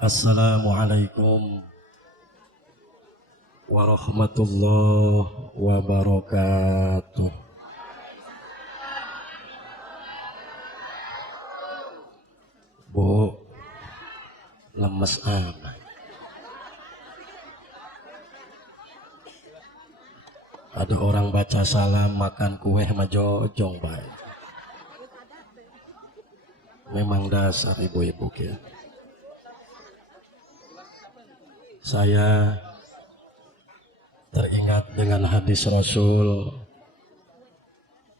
Assalamualaikum warahmatullahi wabarakatuh. Bu, lemes amat. Ada orang baca salam makan kue majojong baik. Memang dasar ibu-ibu ya. Saya teringat dengan hadis Rasul,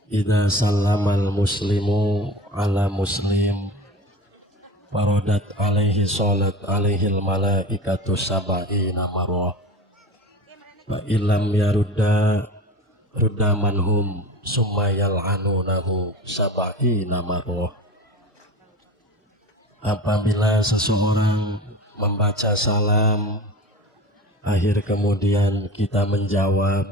idza sallamal muslimu ala muslim faradat alaihi salat alaihil malaikatu sab'ina marrah fa illam yarudda rudda manhum summa yal'anunahu sab'ina marrah. Apabila seseorang membaca salam akhir kemudian kita menjawab,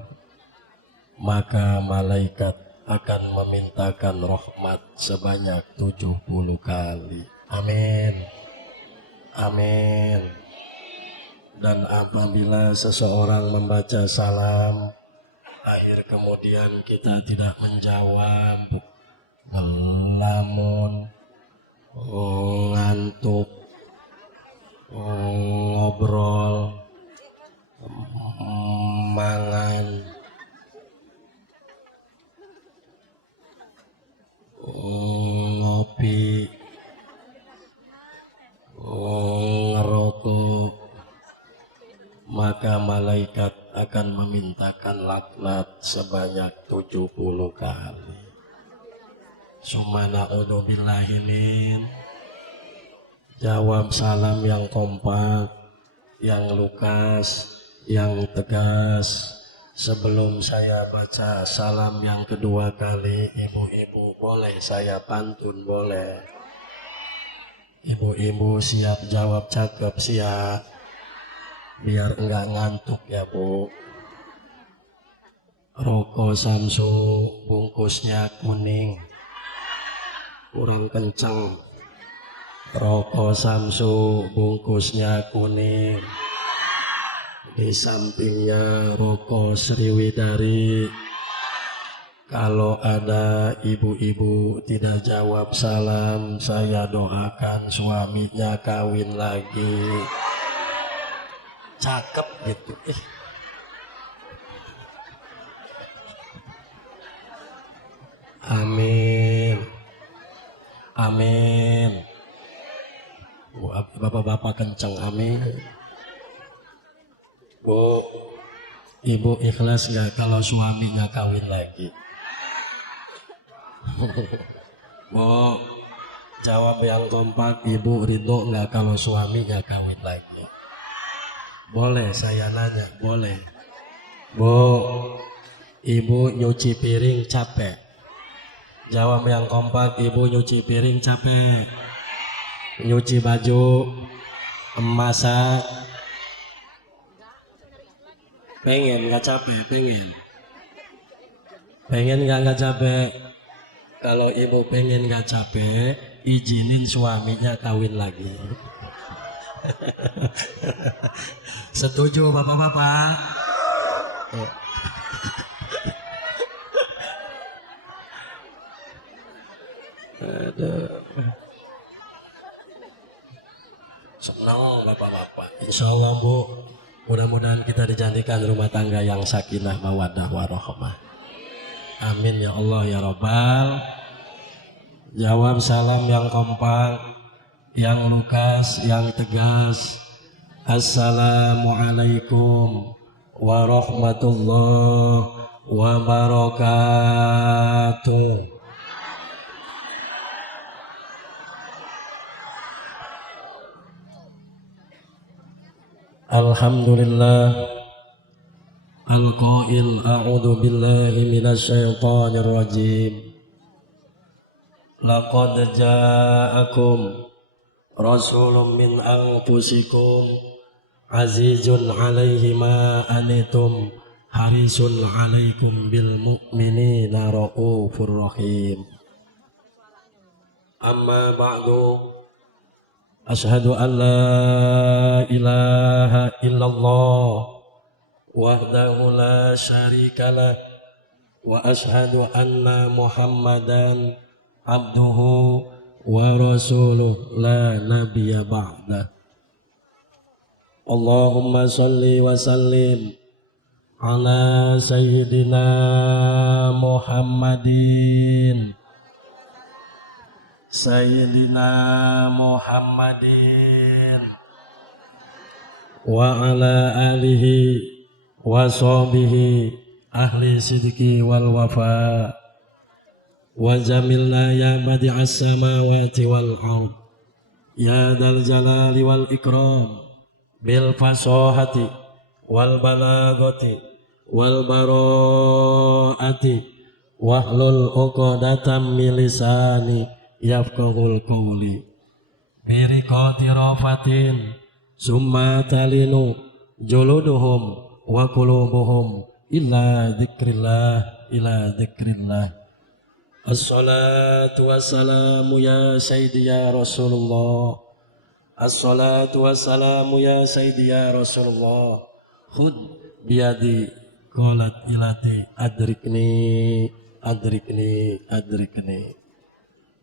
maka malaikat akan memintakan rahmat sebanyak 70 kali. Amin. Amin. Dan apabila seseorang membaca salam akhir kemudian kita tidak menjawab, ngelamun, ngantuk, ngobrol, mangan, ngopi, ngerokok, maka malaikat akan memintakan laknat sebanyak 70 kali. Summa na'udzubillahi min. Jawab salam yang kompak, yang lukas, yang tegas. Sebelum saya baca salam yang kedua kali, ibu-ibu boleh saya pantun, boleh. Ibu-ibu siap jawab cakep, siap. Biar enggak ngantuk ya Bu. Rokok Samsu bungkusnya kuning, kurang kencang. Rokok Samsu bungkusnya kuning, di sampingnya rokok Sriwidari. Kalau ada ibu-ibu tidak jawab salam, saya doakan suaminya kawin lagi. Cakep gitu. Amin. Amin. Bapak-bapak kencang, amin. Bu, ibu ikhlas gak kalau suaminya kawin lagi? Bu, jawab yang kompak, ibu ridho gak kalau suaminya kawin lagi? Boleh saya nanya, boleh. Bu, ibu nyuci piring capek? Jawab yang kompak, ibu nyuci piring capek? Nyuci baju, masak, pengen nggak capek, pengen nggak capek. Kalau ibu pengen nggak capek, izinin suaminya kawin lagi. Setuju bapak-bapak? Senang bapak-bapak. Insya Allah Bu, mudah-mudahan kita dijadikan rumah tangga yang sakinah mawaddah warahmah. Amin ya Allah ya Rabbal. Jawab salam yang kompak, yang lukas, yang tegas. Assalamualaikum warahmatullahi wabarakatuh. Alhamdulillah al-qail a'udzu billahi minasyaitonir rajim. Laqad ja'akum rasulun min anfusikum azizun 'alaihi ma anitum harisun 'alaikum bil mu'minina raufur rahim. Amma ba'du. Asyhadu an la ilaha illallah wahdahu la syarikalah wa asyhadu anna Muhammadan abduhu wa rasuluh la nabiyya ba'da. Allahumma salli wa sallim ala sayyidina Muhammadin wa ala alihi wa sahbihi ahli sidqi wal wafa wa jamilna ya badi'as samawati wal ard ya dal jalali wal ikram bil fasahati wal balagati wal baro'ati wahlul uqdatam min lisani yafqahul qawli biriqati rafatin summa talinu juluduhum wa qulubuhum illa dzikrillah. Assalatu wassalamu ya sayyidi ya Rasulullah. Assalatu wassalamu ya sayyidi ya Rasulullah. Khud biyadi qalat ilati adrikni.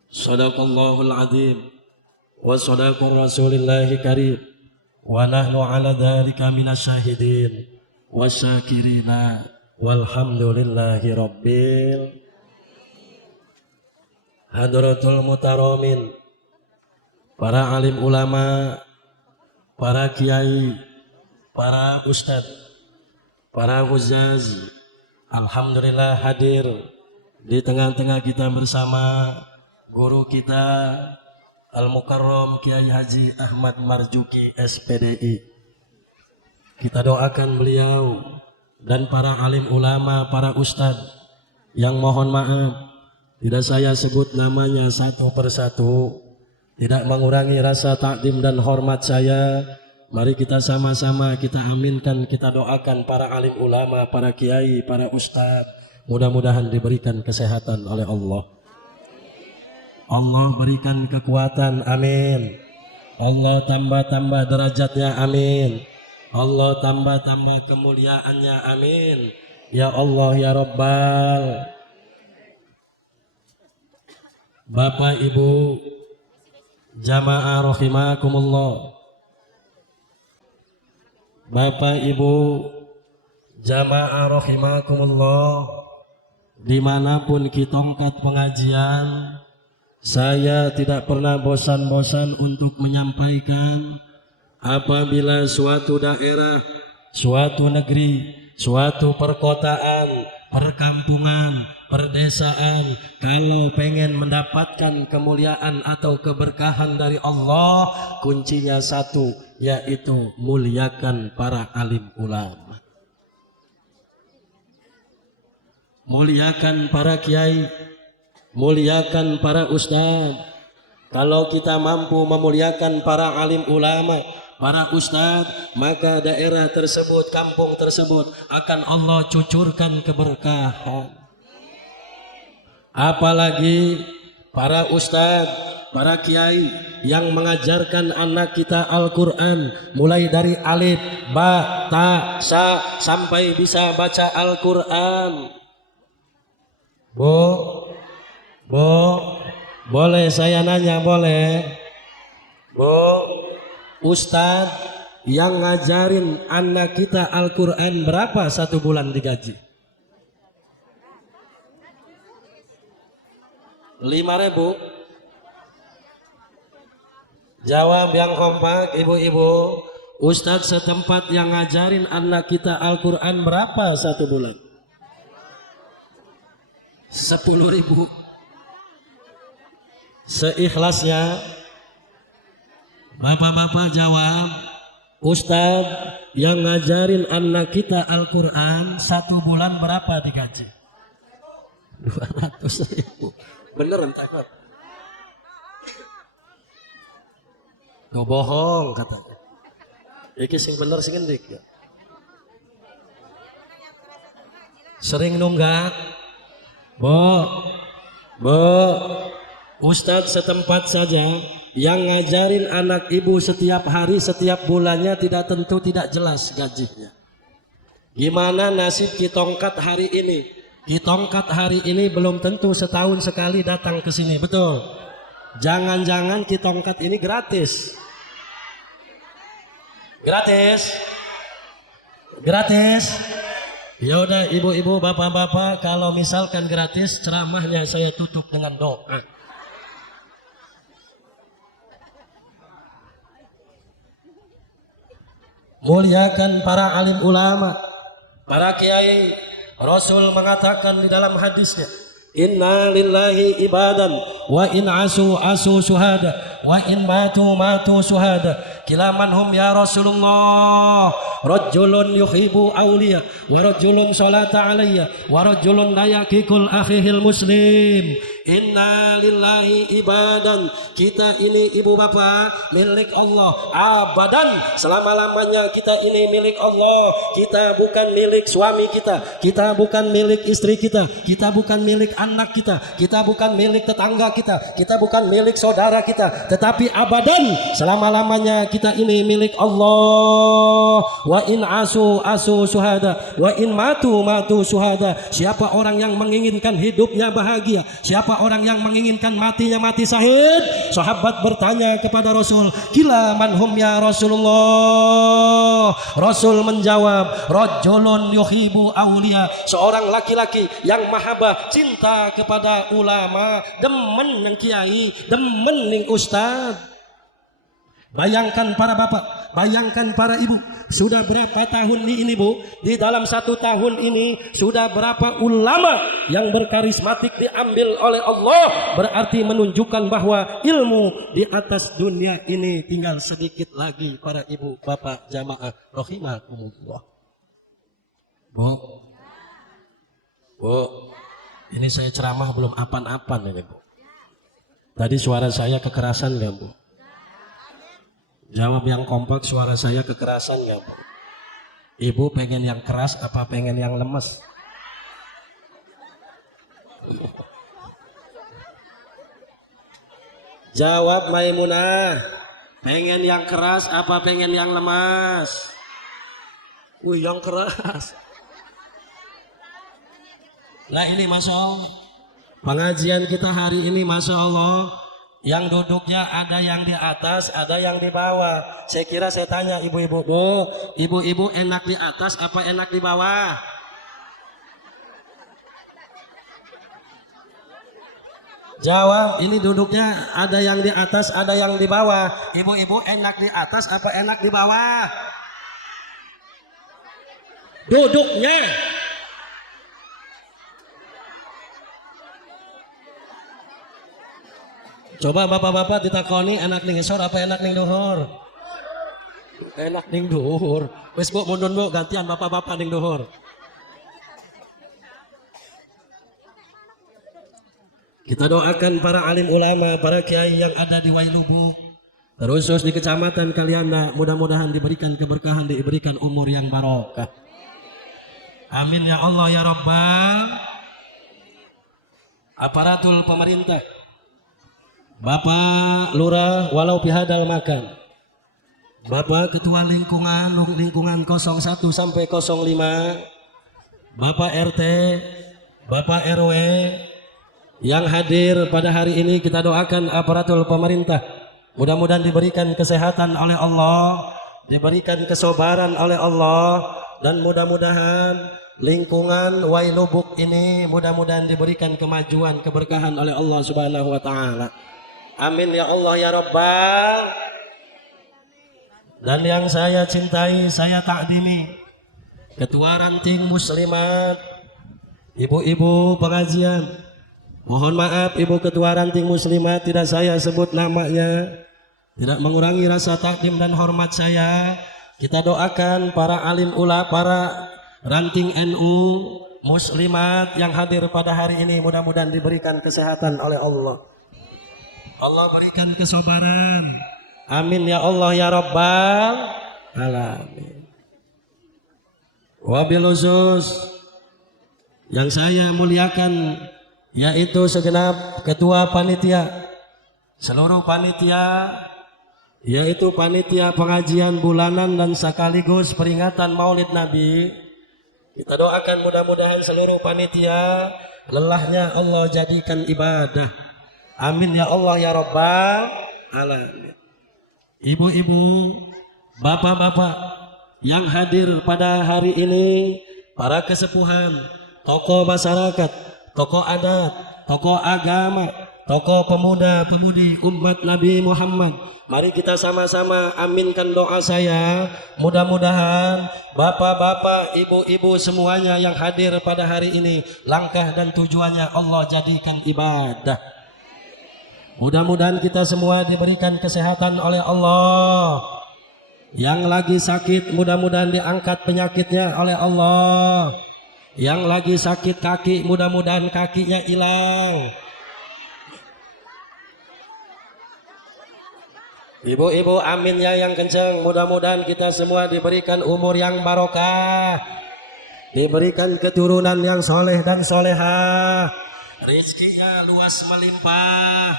Sadaqallahul azim wa sadaqur rasulillahi karim wa nahnu ala dhalika minasyahidin wasyakirina walhamdulillahi rabbil hadratul mutaramin, para alim ulama, para kiai, para ustadz, para huzaz, alhamdulillah hadir di tengah-tengah kita bersama guru kita Al-Mukarram Kiai Haji Ahmad Marzuki SPDI. Kita doakan beliau dan para alim ulama, para ustadz yang mohon maaf tidak saya sebut namanya satu persatu, tidak mengurangi rasa takdim dan hormat saya. Mari kita sama-sama kita aminkan, kita doakan para alim ulama, para kiai, para ustadz, mudah-mudahan diberikan kesehatan oleh Allah. Allah berikan kekuatan, amin. Allah tambah-tambah derajatnya, amin. Allah tambah-tambah kemuliaannya, amin. Ya Allah ya Rabbal. Bapak Ibu jamaah rahimakumullah. Bapak Ibu jamaah rahimakumullah, dimanapun kita tongkat pengajian, saya tidak pernah bosan-bosan untuk menyampaikan apabila suatu daerah, suatu negeri, suatu perkotaan, perkampungan, perdesaan, kalau pengen mendapatkan kemuliaan atau keberkahan dari Allah, kuncinya satu, yaitu muliakan para alim ulama, muliakan para kiai, muliakan para ustadz. Kalau kita mampu memuliakan para alim ulama, para ustadz, maka daerah tersebut, kampung tersebut akan Allah cucurkan keberkahan. Apalagi para ustadz, para kiai yang mengajarkan anak kita Al-Quran, mulai dari alif, ba, ta, sa, sampai bisa baca Al-Quran. Boleh saya nanya, boleh? Ustadz yang ngajarin anak kita Al-Quran berapa satu bulan digaji? 5.000? Jawab yang kompak ibu-ibu. Ustadz setempat yang ngajarin anak kita Al-Quran berapa satu bulan? 10.000. Seikhlasnya. Bapak-bapak jawab. Ustadz yang ngajarin anak kita Al-Quran satu bulan berapa digaji? 200.000. Beneran takut? Gak bohong katanya. Iki sing bener sing ngendik ya. Sering nunggak? Ustadz setempat saja Yang ngajarin anak ibu setiap hari, setiap bulannya tidak tentu, tidak jelas gajinya. Gimana nasib Kitongkat hari ini? Kitongkat hari ini belum tentu setahun sekali datang ke sini, betul? Jangan-jangan Kitongkat ini gratis? Gratis? Gratis? Ya udah ibu-ibu, bapak-bapak, kalau misalkan gratis, ceramahnya saya tutup dengan doa. Muliakan para alim ulama, para kiai. Rasul mengatakan di dalam hadisnya, inna lillahi ibadan wa in asu suhada wa in matu suhada. Kilaman hum ya Rasulullah? Rajulun yuhibu awliya wa rajulun salata alayya wa rajulun layakikul akhihil muslim. Inna lillahi ibadan, kita ini ibu bapak milik Allah abadan, selama-lamanya kita ini milik Allah. Kita bukan milik suami kita bukan milik istri kita bukan milik anak kita bukan milik tetangga kita bukan milik saudara kita, tetapi abadan, selama-lamanya kita ini milik Allah. Wa in asu suhada wa in matu suhada. Siapa orang yang menginginkan hidupnya bahagia, siapa orang yang menginginkan matinya mati syahid? Sahabat bertanya kepada Rasul, kila manhum ya Rasulullah? Rasul menjawab, rajulun yuhibu awliya, seorang laki-laki yang mahabbah, cinta kepada ulama, demen ng kiai, demen ning ustad. Bayangkan para bapak, bayangkan para ibu, sudah berapa tahun ini bu? Di dalam 1 tahun ini sudah berapa ulama yang berkarismatik diambil oleh Allah? Berarti menunjukkan bahwa ilmu di atas dunia ini tinggal sedikit lagi para ibu bapak jamaah rahimakumullah. Bu, ini saya ceramah belum apan-apan ini bu. Tadi suara saya kekerasan nggak bu? Jawab yang kompak, suara saya kekerasan nggak bu? Ibu pengen yang keras apa pengen yang lemes? Jawab Maimunah, pengen yang keras apa pengen yang lemas? Yang keras. Nah ini Masya Allah, pengajian kita hari ini Masya Allah, yang duduknya ada yang di atas, ada yang di bawah. Saya kira saya tanya ibu-ibu, bu, ibu-ibu enak di atas apa enak di bawah? Jawab, ini duduknya ada yang di atas, ada yang di bawah. Ibu-ibu enak di atas apa enak di bawah? Duduknya. Coba bapak-bapak ditakoni enak ning ngisor apa enak ning duhur? Enak ning duhur. Wis bu, mundun bu, gantian bapak-bapak ning duhur. Kita doakan para alim ulama, para kiai yang ada di Wailubuk, terusus di kecamatan Kalianda, mudah-mudahan diberikan keberkahan, diberikan umur yang barokah. Amin ya Allah ya Rabbal. Aparatul pemerintah, Bapak Lurah walau bihadal makan, Bapak Ketua Lingkungan 01 sampai 05, Bapak RT, Bapak RW yang hadir pada hari ini, kita doakan aparatur pemerintah mudah-mudahan diberikan kesehatan oleh Allah, diberikan kesabaran oleh Allah, dan mudah-mudahan lingkungan Wailubuk ini mudah-mudahan diberikan kemajuan, keberkahan oleh Allah Subhanahu wa taala. Amin ya Allah ya Rabbal. Dan yang saya cintai, saya takdimi, Ketua Ranting Muslimat, ibu-ibu pengajian, mohon maaf Ibu Ketua Ranting Muslimat tidak saya sebut namanya, tidak mengurangi rasa takdim dan hormat saya. Kita doakan para alim ulama, para Ranting NU Muslimat yang hadir pada hari ini, mudah-mudahan diberikan kesehatan oleh Allah. Allah berikan kesabaran. Amin ya Allah ya Rabbal alamin. Wabil khusus yang saya muliakan yaitu segenap ketua panitia, seluruh panitia, yaitu panitia pengajian bulanan dan sekaligus peringatan Maulid Nabi. Kita doakan mudah-mudahan seluruh panitia lelahnya Allah jadikan ibadah. Amin ya Allah ya Rabbal alamin. Ibu-ibu, bapak-bapak yang hadir pada hari ini, para kesepuhan, tokoh masyarakat, tokoh adat, tokoh agama, tokoh pemuda-pemudi umat Nabi Muhammad, mari kita sama-sama aminkan doa saya. Mudah-mudahan bapak-bapak, ibu-ibu semuanya yang hadir pada hari ini, langkah dan tujuannya Allah jadikan ibadah. Mudah-mudahan kita semua diberikan kesehatan oleh Allah. Yang lagi sakit mudah-mudahan diangkat penyakitnya oleh Allah. Yang lagi sakit kaki mudah-mudahan kakinya hilang. Ibu-ibu amin ya yang kencang. Mudah-mudahan kita semua diberikan umur yang barokah, diberikan keturunan yang soleh dan solehah, rezekinya luas melimpah,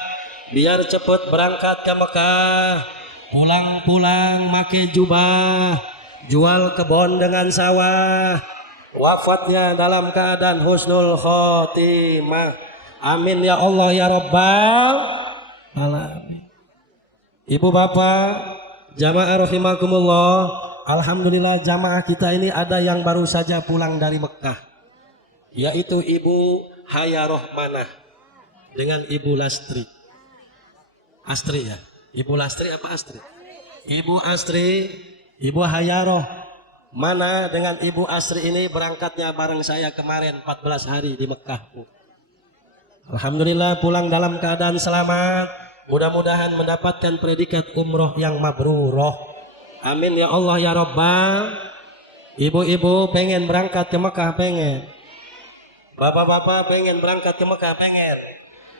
biar cepat berangkat ke Mekah, pulang-pulang make jubah, jual kebun dengan sawah, wafatnya dalam keadaan husnul khotimah. Amin ya Allah ya Rabbal alamin. Ibu bapak, jamaah rahimakumullah, alhamdulillah jamaah kita ini ada yang baru saja pulang dari Mekah, yaitu Ibu Hayaroh Manah dengan Ibu Lastri. Astri ya? Ibu Lastri apa Astri? Ibu Astri, Ibu Hayaroh Manah dengan Ibu Astri ini berangkatnya bareng saya kemarin 14 hari di Mekah. Alhamdulillah pulang dalam keadaan selamat. Mudah-mudahan mendapatkan predikat umroh yang mabruroh. Amin ya Allah ya Rabbal. Ibu-ibu pengen berangkat ke Mekah, pengen. Bapak-bapak pengen berangkat ke Mekah, pengen.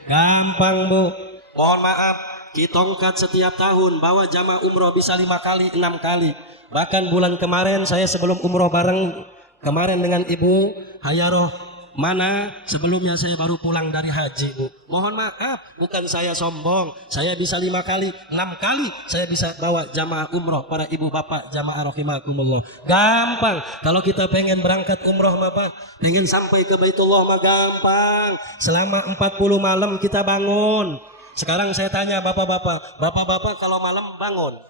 Gampang bu. Mohon maaf, kitongkat setiap tahun bawa jamaah umroh bisa 5 kali, 6 kali. Bahkan bulan kemarin saya sebelum umroh bareng kemarin dengan Ibu Hayaroh Mana, sebelumnya saya baru pulang dari haji bu. Mohon maaf, bukan saya sombong, saya bisa 5 kali, 6 kali saya bisa bawa jamaah umroh para ibu bapak jamaah rahimakumullah. Gampang, kalau kita pengen berangkat umroh bapak, pengen sampai ke Baitullah mah gampang. Selama 40 malam kita bangun. Sekarang saya tanya bapak-bapak, bapak-bapak kalau malam bangun?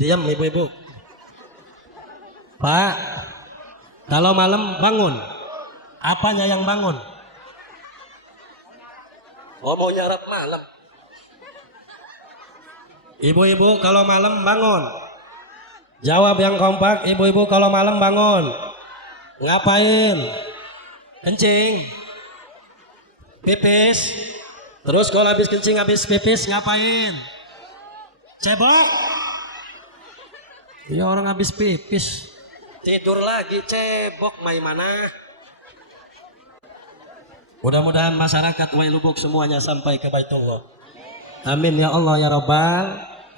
Diam ibu-ibu. Pak, kalau malam bangun? Apanya yang bangun? Oh mau nyarap malam. Ibu-ibu kalau malam bangun? Jawab yang kompak. Ibu-ibu kalau malam bangun ngapain? Kencing? Pipis? Terus kalau habis kencing habis pipis ngapain? Cebok? Ya orang habis pipis tidur lagi cebok main mana? Mudah-mudahan masyarakat Wailubuk semuanya sampai ke Baitullah. Amin ya Allah ya Rabbal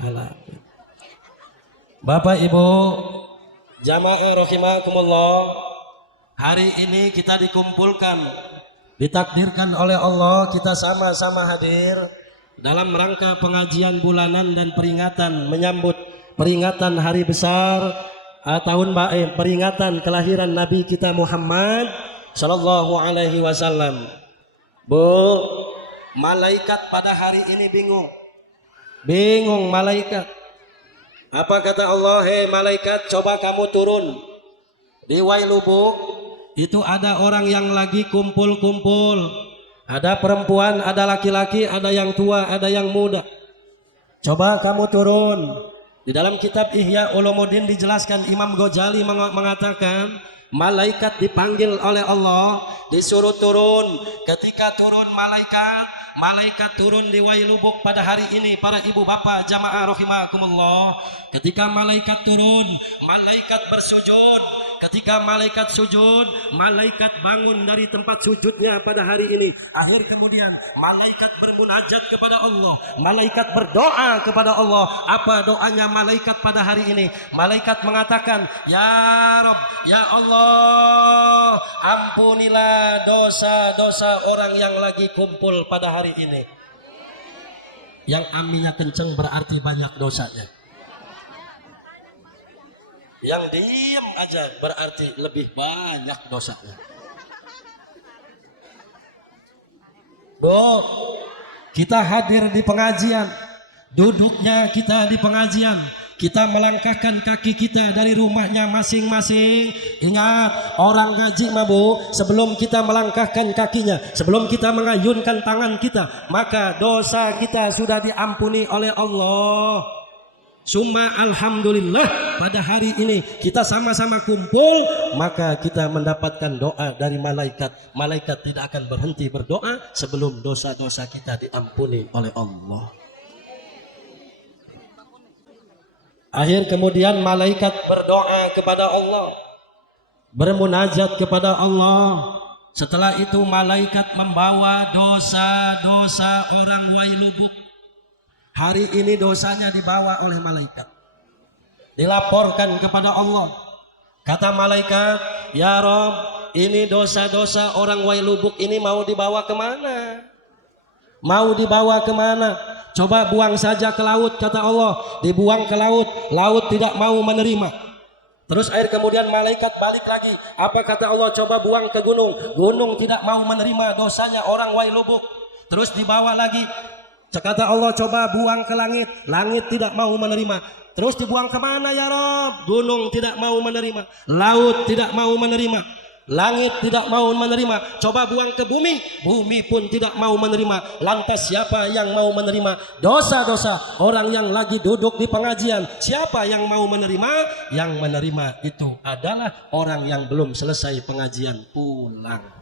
alamin. Bapak Ibu jamaah rahimakumullah, hari ini kita dikumpulkan, ditakdirkan oleh Allah kita sama-sama hadir dalam rangka pengajian bulanan dan peringatan menyambut peringatan hari besar peringatan kelahiran Nabi kita Muhammad Sallallahu Alaihi Wasallam. Bu, malaikat pada hari ini bingung malaikat. Apa kata Allah? Hei malaikat, coba kamu turun di Wailubuk. Itu ada orang yang lagi kumpul-kumpul. Ada perempuan, ada laki-laki, ada yang tua, ada yang muda. Coba kamu turun. Di dalam kitab Ihya Ulumuddin dijelaskan, Imam Ghazali mengatakan malaikat dipanggil oleh Allah, disuruh turun. Ketika turun malaikat turun di Wailubuk pada hari ini para ibu bapak jamaah rahimakumullah. Ketika malaikat turun, malaikat bersujud. Ketika malaikat sujud, malaikat bangun dari tempat sujudnya pada hari ini. Akhir kemudian malaikat bermunajat kepada Allah, malaikat berdoa kepada Allah. Apa doanya malaikat pada hari ini? Malaikat mengatakan, ya Rabb, ya Allah, ampunilah dosa-dosa orang yang lagi kumpul pada hari ini. Yang aminnya kenceng berarti banyak dosanya. Yang diem aja berarti lebih banyak dosanya. Kita hadir di pengajian, duduknya kita di pengajian, kita melangkahkan kaki kita dari rumahnya masing-masing. Ingat, orang ngaji Bu, sebelum kita melangkahkan kakinya, sebelum kita mengayunkan tangan kita, maka dosa kita sudah diampuni oleh Allah. Summa alhamdulillah, pada hari ini kita sama-sama kumpul, maka kita mendapatkan doa dari malaikat. Malaikat tidak akan berhenti berdoa sebelum dosa-dosa kita diampuni oleh Allah. Akhir kemudian malaikat berdoa kepada Allah, bermunajat kepada Allah. Setelah itu malaikat membawa dosa-dosa orang Wailubuk. Hari ini dosanya dibawa oleh malaikat, dilaporkan kepada Allah. Kata malaikat, ya Rob, ini dosa-dosa orang Wailubuk ini mau dibawa kemana? Mau dibawa kemana? Coba buang saja ke laut, kata Allah. Dibuang ke laut, laut tidak mau menerima. Terus air kemudian malaikat balik lagi. Apa kata Allah? Coba buang ke gunung, gunung tidak mau menerima dosanya orang Wailubuk. Terus dibawa lagi. Kata Allah, coba buang ke langit, langit tidak mau menerima. Terus dibuang kemana ya Rob? Gunung tidak mau menerima, laut tidak mau menerima, langit tidak mau menerima. Coba buang ke bumi, bumi pun tidak mau menerima. Lantas siapa yang mau menerima dosa-dosa orang yang lagi duduk di pengajian? Siapa yang mau menerima? Yang menerima itu adalah orang yang belum selesai pengajian pulang.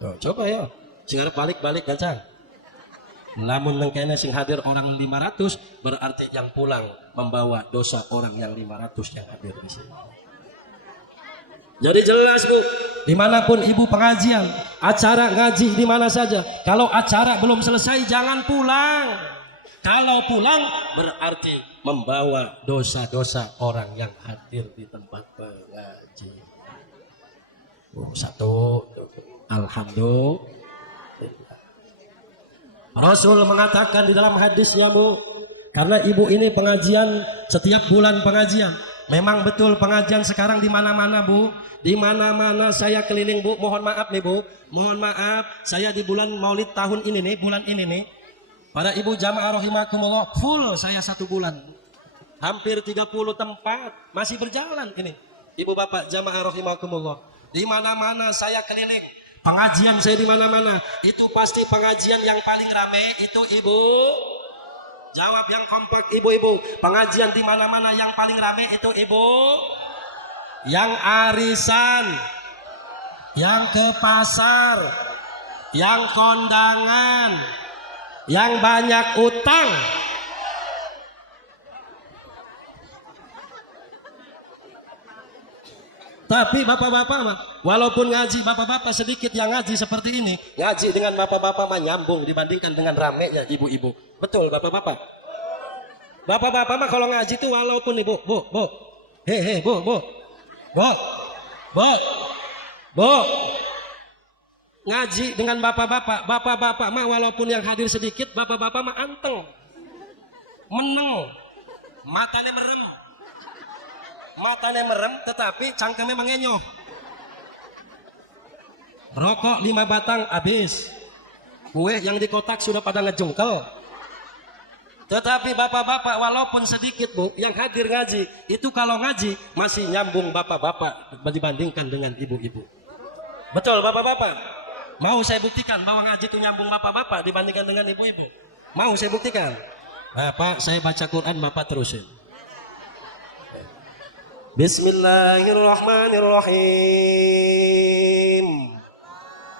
Coba ya, sing arep balik-balik gancang. Lamun nengkene sing hadir orang 500, berarti yang pulang membawa dosa orang yang 500 yang hadir di sini. Jadi jelas Bu, dimanapun ibu pengajian, acara ngaji di mana saja, kalau acara belum selesai jangan pulang. Kalau pulang berarti membawa dosa-dosa orang yang hadir di tempat pengajian. Satu. Alhamdulillah. Rasul mengatakan di dalam hadisnya Bu, karena ibu ini pengajian setiap bulan pengajian. Memang betul pengajian sekarang di mana-mana Bu, di mana-mana saya keliling Bu. Mohon maaf nih Bu, mohon maaf saya di bulan Maulid tahun ini nih, bulan ini nih, para ibu jamaah rahimakumullah, full saya 1 bulan, hampir 30 tempat masih berjalan ini. Ibu bapak jamaah rahimakumullah, di mana-mana saya keliling. Pengajian saya di mana-mana, itu pasti pengajian yang paling rame itu ibu. Jawab yang kompak ibu-ibu. Pengajian di mana-mana yang paling rame itu ibu. Yang arisan, yang ke pasar, yang kondangan, yang banyak utang. Tapi bapak-bapak mah, walaupun ngaji bapak-bapak sedikit yang ngaji seperti ini, ngaji dengan bapak-bapak mah nyambung dibandingkan dengan ramenya ibu-ibu. Betul bapak-bapak. Bapak-bapak mah kalau ngaji tuh walaupun ibu, bu, hehe, bu, ngaji dengan bapak-bapak mah walaupun yang hadir sedikit, bapak-bapak mah anteng, meneng, matanya merem, tetapi cangkemnya mengenyuh. Rokok 5 batang habis, kue yang di kotak sudah pada ngejungkel. Tetapi bapak-bapak walaupun sedikit Bu yang hadir ngaji, itu kalau ngaji masih nyambung bapak-bapak dibandingkan dengan ibu-ibu. Betul bapak-bapak? Mau saya buktikan bahwa ngaji itu nyambung bapak-bapak dibandingkan dengan ibu-ibu? Mau saya buktikan? Nah, Pak, saya baca Quran, bapak terusin. Bismillahirrahmanirrahim.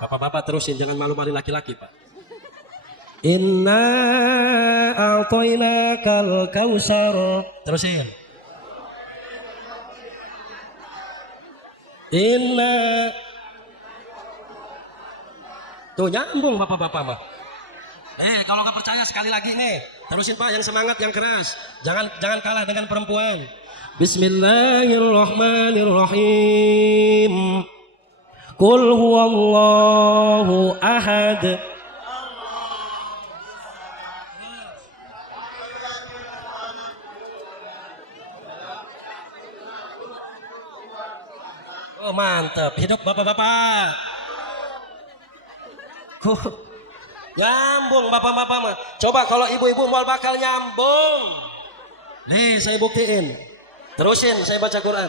Bapak-bapak terusin, jangan malu-malu laki-laki Pak. Inna a'tainakal kausar. Terusin. Inna. Tuh nyambung bapak-bapak mah. Kalau nggak percaya sekali lagi nih, terusin Pak, yang semangat, yang keras. Jangan kalah dengan perempuan. Bismillahirrahmanirrahim. Qul huwallahu ahad, Oh mantap, hidup bapak-bapak. Nyambung bapak-bapak mah. Coba kalau ibu-ibu mau bakal nyambung. Nih saya buktiin. Terusin saya baca Quran.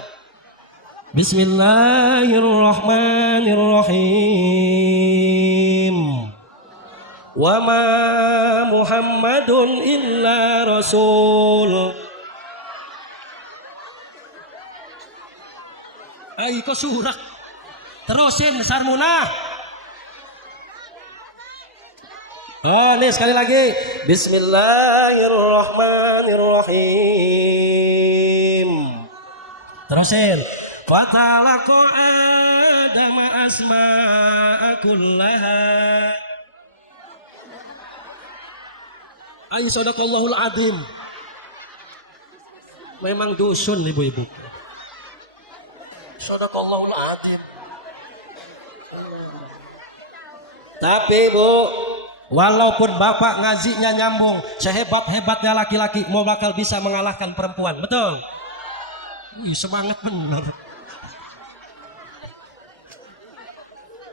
Bismillahirrahmanirrahim. Wa ma Muhammadun illa rasul. Ay kok surak. Terusin sarmuna. Oh, nih sekali lagi. Bismillahirrahmanirrahim. Terusin. Fatalaqa Adama asma'a kullaha. Ay sadaqallahul adzim. Memang dusun ibu-ibu. Sadaqallahul adzim. Tapi Bu, walaupun bapak ngajinya nyambung, sehebat-hebatnya laki-laki mau bakal bisa mengalahkan perempuan, betul? Wih, semangat bener.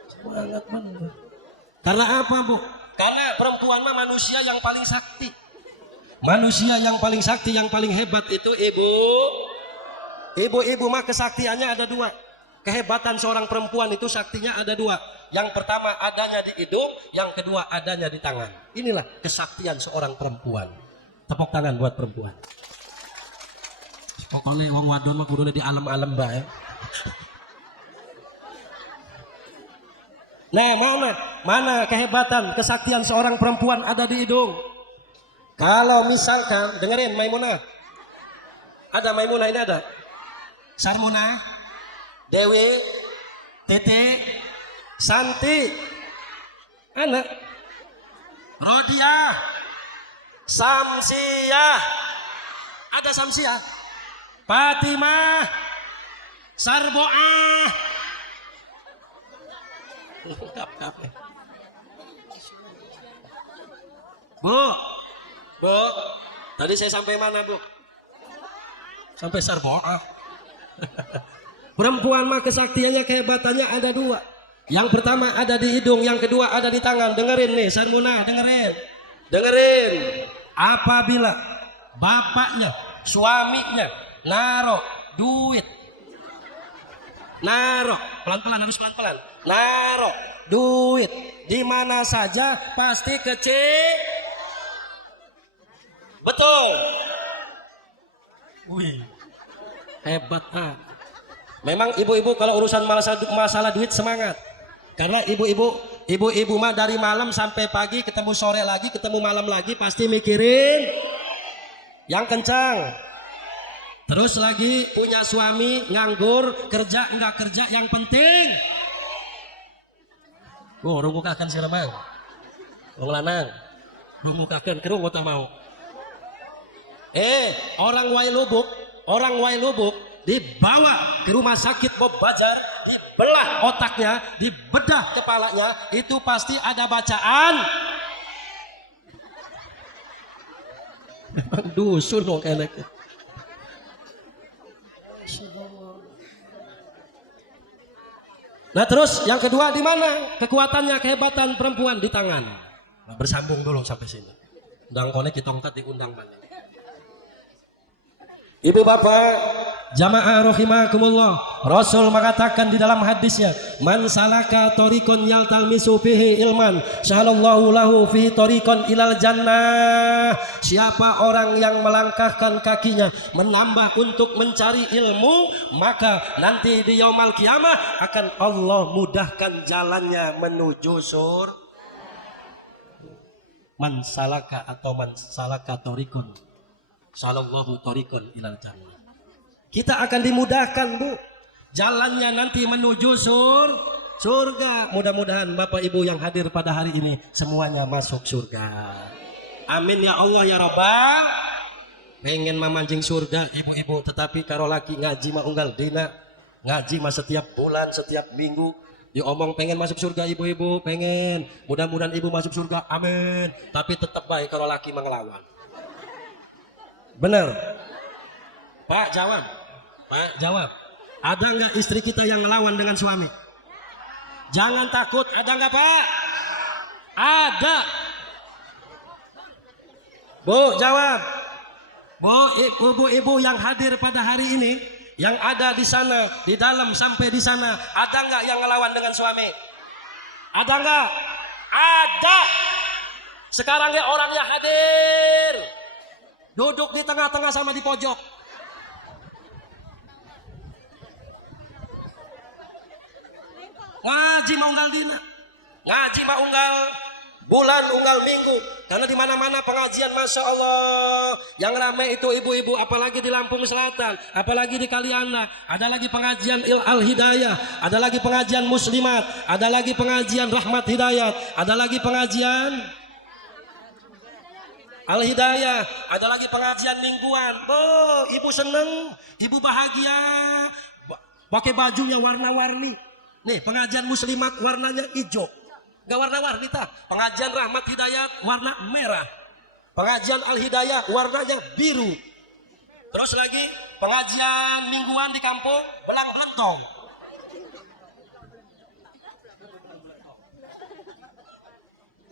Semangat bener. Karena apa Bu? Karena perempuan mah manusia yang paling sakti. Manusia yang paling sakti, yang paling hebat itu ibu. Ibu-ibu mah kesaktiannya ada dua. Kehebatan seorang perempuan itu saktinya ada dua. Yang pertama adanya di hidung, yang kedua adanya di tangan. Inilah kesaktian seorang perempuan. Tepuk tangan buat perempuan. Pokoknya wong wadon mah kudune di alam-alam mbak ya. Nah, mana kehebatan, kesaktian seorang perempuan ada di hidung. Kalau misalkan dengerin Maimunah. Ada Maimunah ini ada. Sarmuna, Dewi, Tete, Santi, anak, Rodia, Samsiah, ada Samsiah, Fatimah, Sarboah, Bu, tadi saya sampai mana Bu? Sampai Sarboah. Perempuan mah kesaktiannya, kehebatannya ada dua. Yang pertama ada di hidung, yang kedua ada di tangan. Dengerin nih Sarmuna, dengerin. Apabila bapaknya, suaminya naruh duit, pelan-pelan, harus pelan-pelan, naruh duit di mana saja pasti kecil. Betul. Wih, hebat ah. Memang ibu-ibu kalau urusan masalah duit semangat. Karena ibu-ibu mah dari malam sampai pagi, ketemu sore lagi, ketemu malam lagi, pasti mikirin yang kencang. Terus lagi punya suami nganggur, kerja enggak kerja, yang penting. Oh, rungkukakan si remang. Wong lanang. Rungkukakan kerung kota mau. Orang wae lubuk dibawa ke rumah sakit Bob Bajar, dibelah otaknya, dibedah kepalanya, itu pasti ada bacaan. Memang dusun dong kelek. Nah terus yang kedua di mana kekuatannya, kehebatan perempuan? Di tangan. Nah, bersambung dulu sampai sini. Undang konek kita diundang balik. Ibu bapak jamaah rahimakumullah, Rasul mengatakan di dalam hadisnya, man salaka tariqan yaltamisu fihi ilman syalallahu lahu fihi tariqan ilal jannah. Siapa orang yang melangkahkan kakinya menambah untuk mencari ilmu, maka nanti di yaumul kiamah akan Allah mudahkan jalannya menuju surga. Man salaka atau man salaka tariqan sallallahu tariqan ilal jannah. Kita akan dimudahkan Bu, jalannya nanti menuju surga. Mudah-mudahan Bapak Ibu yang hadir pada hari ini semuanya masuk surga. Amin ya Allah ya Rabbal. Pengen memancing surga ibu-ibu, tetapi karo laki ngaji mah unggal dina. Ngaji mah setiap bulan, setiap minggu. Diomong pengen masuk surga ibu-ibu, pengen. Mudah-mudahan ibu masuk surga, amin. Tapi tetap baik kalau laki mengelawan. Bener Pak, jawab. Ada nggak istri kita yang ngelawan dengan suami? Jangan takut, ada nggak Pak? Ada. Bu, jawab. Bu, ibu-ibu yang hadir pada hari ini, yang ada di sana, di dalam sampai di sana, ada nggak yang ngelawan dengan suami? Ada nggak? Ada. Sekarang ya orangnya hadir, duduk di tengah-tengah sama di pojok. Ngaji mau unggal dina, ngaji mau unggal bulan, unggal minggu, karena di mana-mana pengajian, masya Allah, yang ramai itu ibu-ibu, apalagi di Lampung Selatan, apalagi di Kalianda, ada lagi pengajian Al-Hidayah, ada lagi pengajian Muslimat, ada lagi pengajian Rahmat Hidayat, ada lagi pengajian Al-Hidayah, ada lagi pengajian mingguan. Oh, ibu seneng, ibu bahagia, pakai bajunya warna-warni. Nih, pengajian Muslimat warnanya hijau. Gak warna-warni tah. Pengajian Rahmat Hidayat warna merah. Pengajian Al-Hidayah warnanya biru. Terus lagi pengajian mingguan di kampung belang-belentong.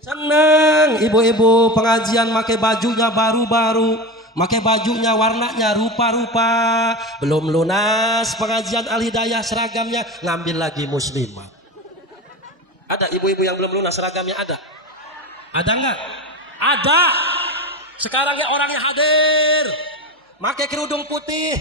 Senang ibu-ibu pengajian pakai bajunya baru-baru, pakai bajunya warnanya rupa-rupa. Belum lunas pengajian Al-Hidayah seragamnya, ngambil lagi Muslimat. Ada ibu-ibu yang belum lunas seragamnya, ada? Ada enggak? Ada. Sekarang ya orangnya hadir, pakai kerudung putih.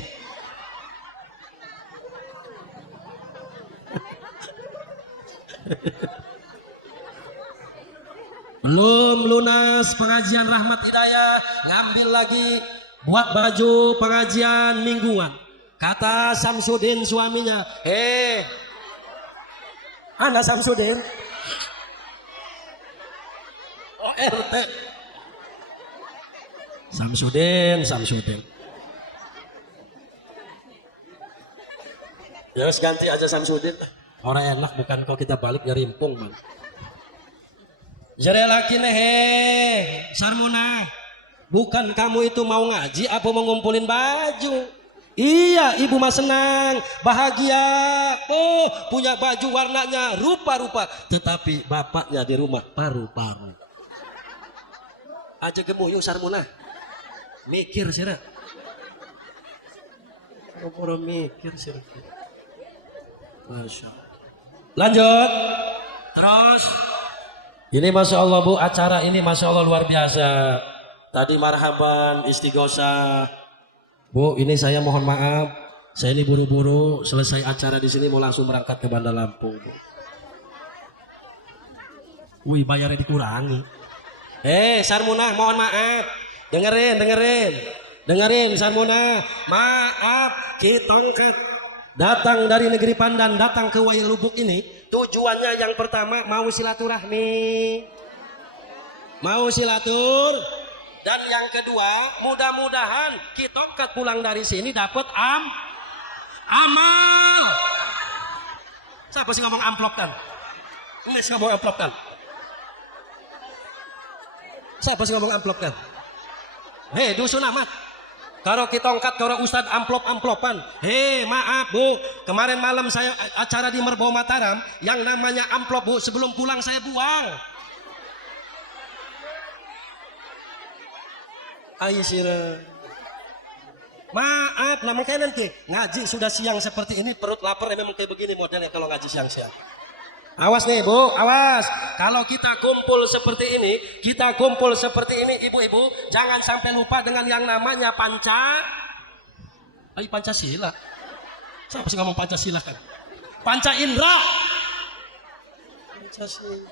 Belum lunas pengajian Rahmat Hidayah, ngambil lagi buat baju pengajian mingguan. Kata Samsudin suaminya, Anda Samsudin, RT Samsudin. Ya ganti aja Samsudin. Orang enak bukan kok kita balik nyerimpung man. Jare laki Sarmuna, bukan kamu itu mau ngaji apa mau ngumpulin baju? Iya, ibu mah senang, bahagia. Oh, punya baju warnanya rupa-rupa, tetapi bapaknya di rumah paru-paru. Aja gemuyung Sarmuna, mikir sih, orang mikir sih. Masya Allah. Lanjut, terus. Ini masya Allah bu, acara ini masya Allah luar biasa. Tadi marhaban istighosah. Bu, ini saya mohon maaf, saya ini buru-buru selesai acara di sini mau langsung berangkat ke Bandar Lampung. Bu. Wih, bayarnya dikurangi. Sarmuna, mohon maaf. Dengerin Sarmuna. Maaf, Kitongket datang dari negeri Pandan, datang ke Wayang Lubuk ini. Tujuannya yang pertama mau silaturahmi, dan yang kedua mudah-mudahan kita pulang dari sini dapat amal. Siapa sih ngomong amplop kan? Ini ngomong amplop kan? Siapa sih ngomong amplop kan? Dusun amat. Kalau kita angkat kalau Ustadz amplop-amplopan. Maaf bu, kemarin malam saya acara di Merbau Mataram, yang namanya amplop bu, sebelum pulang saya buang. Ayo sirah. Maaf, namanya nanti ngaji sudah siang seperti ini, perut lapar memang kayak begini modelnya kalau ngaji siang-siang. Awas nih bu, awas. Kalau kita kumpul seperti ini, ibu-ibu, jangan sampai lupa dengan yang namanya Pancasila. Siapa sih ngomong Pancasila kan? Panca Indra. Pancasila.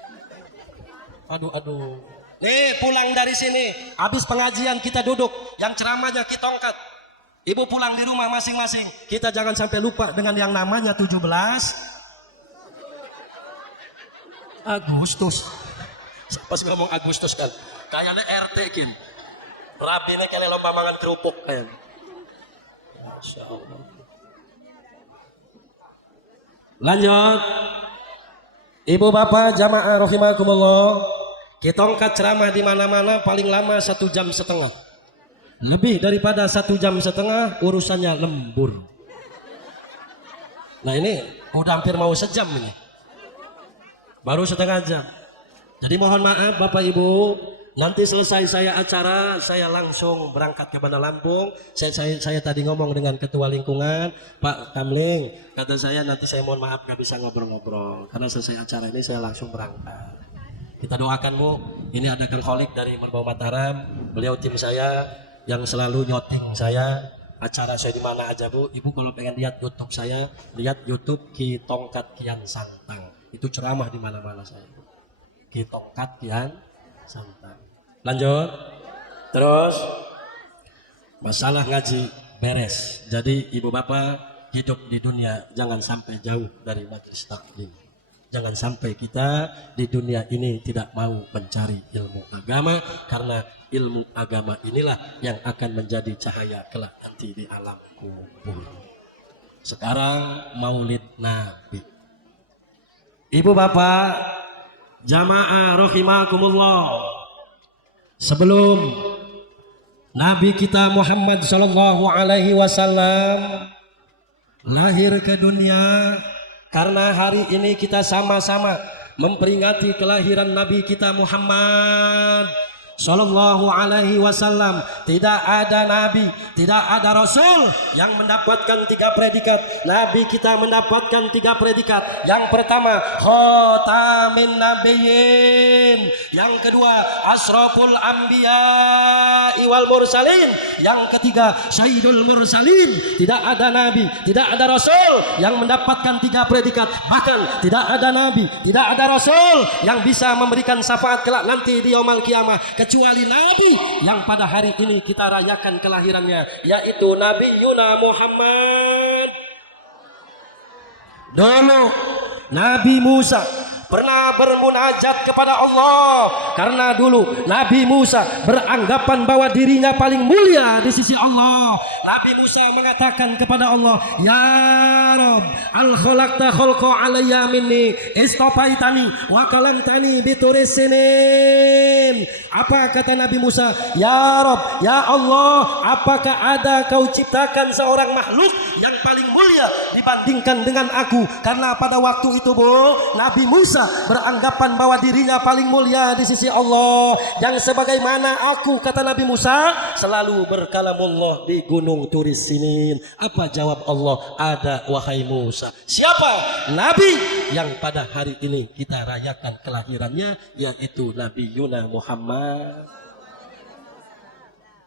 Aduh. Nih pulang dari sini, habis pengajian kita duduk, yang ceramahnya kita angkat. Ibu pulang di rumah masing-masing, kita jangan sampai lupa dengan yang namanya 17 Agustus. Siapa sih ngomong Agustus kan? Kayaknya RT kin. Rabine kali lomba mangan kerupuk kan. Masya Allah. Lanjut. Ibu bapak jamaah rahimakumullah. Kita angkat ceramah di mana-mana paling lama 1,5 jam. Lebih daripada 1,5 jam urusannya lembur. Nah ini udah hampir mau sejam ini. Baru setengah jam. Jadi mohon maaf Bapak Ibu, nanti selesai saya acara, saya langsung berangkat ke Bandar Lampung. Saya tadi ngomong dengan Ketua Lingkungan, Pak Kamling, kata saya nanti saya mohon maaf gak bisa ngobrol-ngobrol. Karena selesai acara ini saya langsung berangkat. Kita doakan Bu, ini ada Kang Kholik dari Merbau Mataram, beliau tim saya yang selalu nyoting saya. Acara saya di mana aja Bu, Ibu kalau pengen lihat YouTube saya, lihat YouTube Ki Tongkat Kian Santang. Itu ceramah di mana-mana saya. Ki Tongkat Kian Santang. Lanjut. Terus masalah ngaji beres. Jadi ibu bapak hidup di dunia jangan sampai jauh dari majelis taklim. Jangan sampai kita di dunia ini tidak mau mencari ilmu agama, karena ilmu agama inilah yang akan menjadi cahaya kelak nanti di alam kubur. Sekarang Maulid Nabi. Ibu bapak jamaah rahimakumullah, sebelum Nabi kita Muhammad sallallahu alaihi wasallam lahir ke dunia, karena hari ini kita sama-sama memperingati kelahiran Nabi kita Muhammad sallallahu alaihi wasallam. Tidak ada nabi, tidak ada rasul yang mendapatkan 3 predikat. Nabi kita mendapatkan 3 predikat. Yang pertama, khatamin nabiyyin. Yang kedua, asraful anbiya wal mursalin. Yang ketiga, sayyidul mursalin. Tidak ada nabi, tidak ada rasul yang mendapatkan 3 predikat. Bahkan tidak ada nabi, tidak ada rasul yang bisa memberikan syafaat kelak nanti di yaumul kiamah, kecuali Nabi yang pada hari ini kita rayakan kelahirannya, yaitu Nabi Yuna Muhammad. Dulu Nabi Musa pernah bermunajat kepada Allah, karena dulu Nabi Musa beranggapan bahwa dirinya paling mulia di sisi Allah. Nabi Musa mengatakan kepada Allah, ya Rabb, al-khalaqta khalqa alayya minni istafaitani wa kalamtani bituris sinin. Apa kata Nabi Musa? Ya Rabb, ya Allah, apakah ada kau ciptakan seorang makhluk yang paling mulia dibandingkan dengan aku? Karena pada waktu itu Nabi Musa beranggapan bahwa dirinya paling mulia di sisi Allah, yang sebagaimana aku, kata Nabi Musa, selalu berkalamullah di gunung Turis Sinin. Apa jawab Allah? Ada wahai Musa. Siapa? Nabi yang pada hari ini kita rayakan kelahirannya, yaitu Nabi Yuna Muhammad.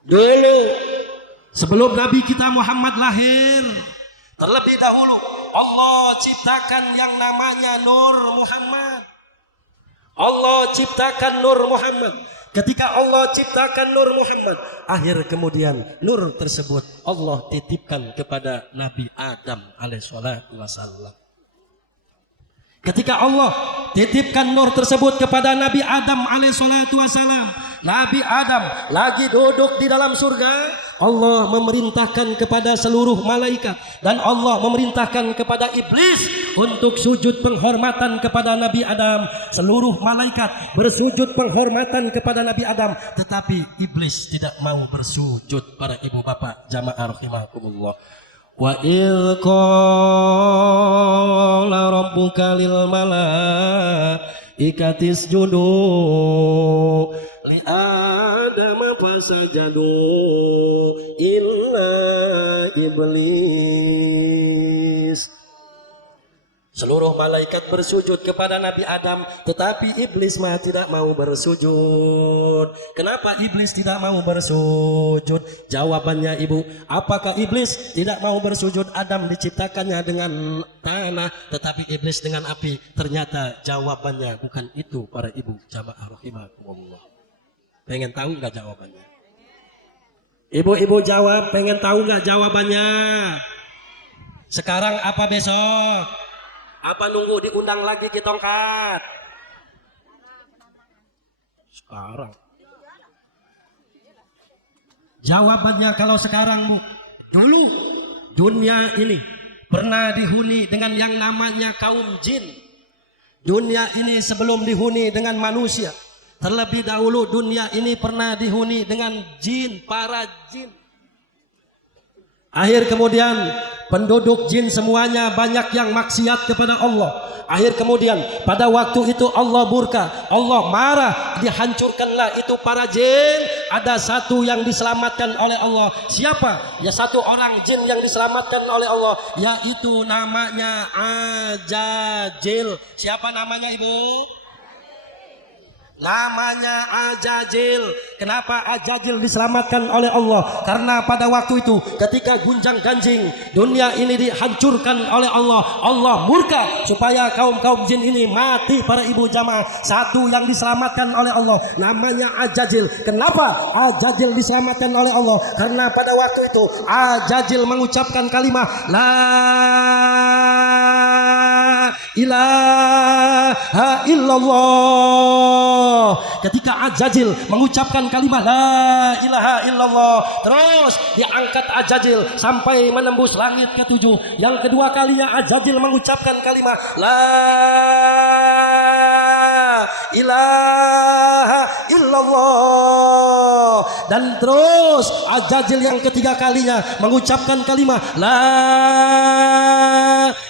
Dulu sebelum Nabi kita Muhammad lahir, terlebih dahulu Allah ciptakan yang namanya Nur Muhammad. Allah ciptakan Nur Muhammad. Ketika Allah ciptakan Nur Muhammad, akhir kemudian nur tersebut Allah titipkan kepada Nabi Adam alaihissalatu wassalam. Ketika Allah titipkan nur tersebut kepada Nabi Adam alaihissalatu wassalam, Nabi Adam lagi duduk di dalam surga, Allah memerintahkan kepada seluruh malaikat dan Allah memerintahkan kepada iblis untuk sujud penghormatan kepada Nabi Adam. Seluruh malaikat bersujud penghormatan kepada Nabi Adam, tetapi iblis tidak mau bersujud. Para ibu bapak jamaah rahimakumullah. Wa idh qala rabbuka lil malaikati isjudu li adama fasajadu illa iblis. Seluruh malaikat bersujud kepada Nabi Adam, tetapi iblis mah tidak mau bersujud. Kenapa iblis tidak mau bersujud? Jawabannya ibu, apakah iblis tidak mau bersujud? Adam diciptakannya dengan tanah, tetapi iblis dengan api. Ternyata jawabannya bukan itu, para ibu jamaah rahimakumullah. Pengen tahu nggak jawabannya? Ibu-ibu jawab, pengen tahu nggak jawabannya? Sekarang apa besok? Apa nunggu diundang lagi ke tongkat? Sekarang. Jawabannya kalau sekarang, dulu dunia ini pernah dihuni dengan yang namanya kaum jin. Dunia ini sebelum dihuni dengan manusia, terlebih dahulu dunia ini pernah dihuni dengan jin, para jin. Akhir kemudian penduduk jin semuanya banyak yang maksiat kepada Allah. Akhir kemudian pada waktu itu Allah murka, Allah marah, dihancurkanlah itu para jin. Ada satu yang diselamatkan oleh Allah. Siapa? Ya satu orang jin yang diselamatkan oleh Allah, yaitu namanya Ajajil. Siapa namanya Ibu? Namanya Ajajil. Kenapa Ajajil diselamatkan oleh Allah? Karena pada waktu itu ketika gunjang ganjing dunia ini dihancurkan oleh Allah, Allah murka supaya kaum jin ini mati. Para ibu jamaah, satu yang diselamatkan oleh Allah namanya Ajajil. Kenapa Ajajil diselamatkan oleh Allah? Karena pada waktu itu Ajajil mengucapkan kalimat la ilaha illallah. Ketika Ajajil mengucapkan kalimat la ilaha illallah, terus diangkat Ajajil sampai menembus langit ketujuh. Yang kedua kalinya Ajajil mengucapkan kalimat la ilaha illallah, dan terus Ajajil yang ketiga kalinya mengucapkan kalimat la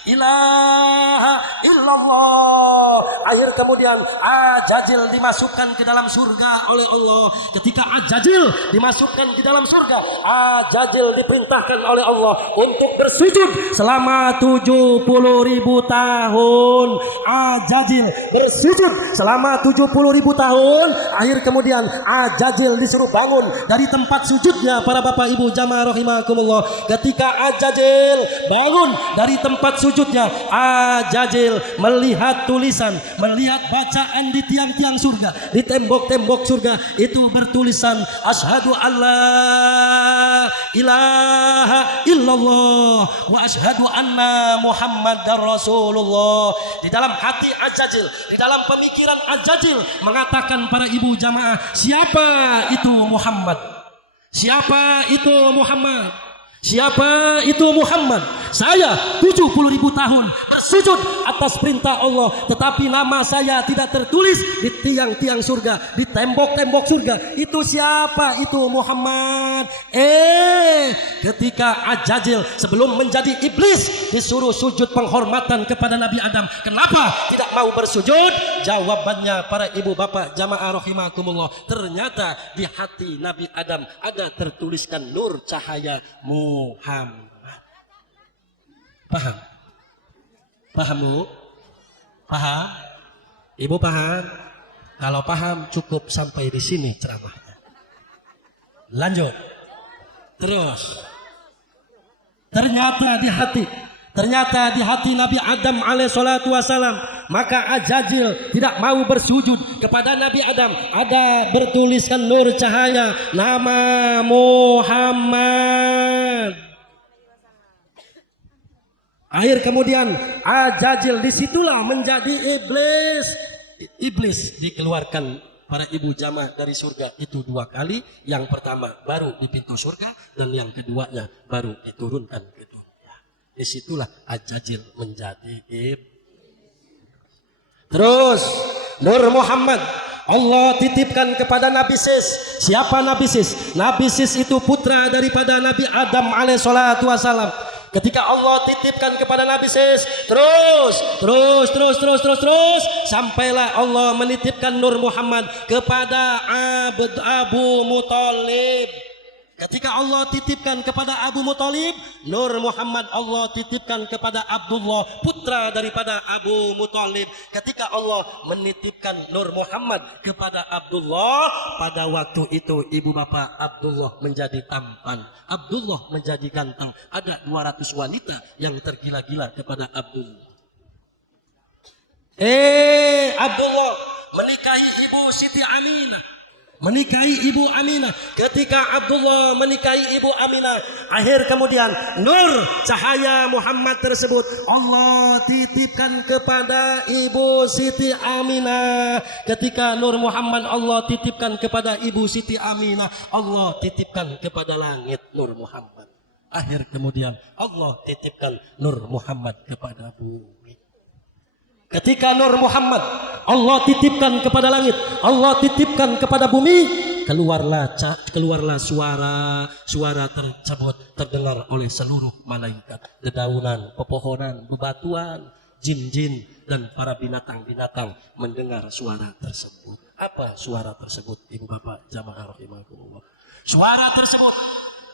ilaha illallah. Akhir kemudian Ajajil dimasukkan ke dalam surga oleh Allah. Ketika Ajajil dimasukkan ke dalam surga, Ajajil diperintahkan oleh Allah untuk bersujud selama 70.000 tahun. Ajajil bersujud selama 70.000 tahun. Akhir kemudian Ajajil disuruh bangun dari tempat sujudnya. Para bapak ibu jamaah rahimakumullah, ketika Ajajil bangun dari tempat sujudnya, Ajajil melihat tulisan, melihat bacaan di tiang-tiang surga, di tembok-tembok surga itu bertulisan asyhadu alla ilaha illallah wa asyhadu anna muhammadar rasulullah. Di dalam hati Ajajil, di dalam pemikiran Ajajil mengatakan, para ibu jamaah, siapa itu Muhammad? Siapa itu Muhammad? Siapa itu Muhammad? Saya 70.000 tahun bersujud atas perintah Allah, tetapi nama saya tidak tertulis di tiang-tiang surga, di tembok-tembok surga. Itu siapa itu Muhammad? Ketika Ajajil sebelum menjadi iblis disuruh sujud penghormatan kepada Nabi Adam, kenapa tidak mau bersujud? Jawabannya, para ibu bapak jamaah rahimakumullah, ternyata di hati Nabi Adam ada tertuliskan nur cahaya Muhammad. Paham? Paham Bu? Paham? Ibu paham? Kalau paham cukup sampai di sini ceramahnya. Lanjut. Terus. Ternyata di hati Nabi Adam alaihissalatu wassalam, maka Ajajil tidak mau bersujud kepada Nabi Adam. Ada bertuliskan nur cahaya nama Muhammad. Akhir kemudian Ajajil disitulah menjadi iblis. Iblis dikeluarkan, para ibu jamaah, dari surga itu 2 kali. Yang pertama baru di pintu surga, dan yang keduanya baru diturunkan ke dunia. Disitulah Ajajil menjadi iblis. Terus Nur Muhammad Allah titipkan kepada Nabi Sis. Siapa Nabi Sis? Nabi Sis itu putra daripada Nabi Adam alaihissalatu wassalam. Ketika Allah titipkan kepada Nabi Sis, terus sampailah Allah menitipkan Nur Muhammad kepada Abu Muthalib. Ketika Allah titipkan kepada Abu Muthalib, Nur Muhammad Allah titipkan kepada Abdullah, putra daripada Abu Muthalib. Ketika Allah menitipkan Nur Muhammad kepada Abdullah, pada waktu itu ibu bapak, Abdullah menjadi tampan, Abdullah menjadi ganteng. Ada 200 wanita yang tergila-gila kepada Abdullah. Abdullah menikahi ibu Siti Aminah. Ketika Abdullah menikahi ibu Aminah, akhir kemudian nur cahaya Muhammad tersebut Allah titipkan kepada ibu Siti Aminah. Ketika Nur Muhammad Allah titipkan kepada ibu Siti Aminah, Allah titipkan kepada langit Nur Muhammad. Akhir kemudian Allah titipkan Nur Muhammad kepada bumi. Ketika Nur Muhammad Allah titipkan kepada langit, Allah titipkan kepada bumi, keluarlah suara tersebut terdengar oleh seluruh malaikat, dedaunan, pepohonan, bebatuan, jin-jin dan para binatang-binatang mendengar suara tersebut. Apa suara tersebut, ibu bapak jamaah rahimakumullah? Suara tersebut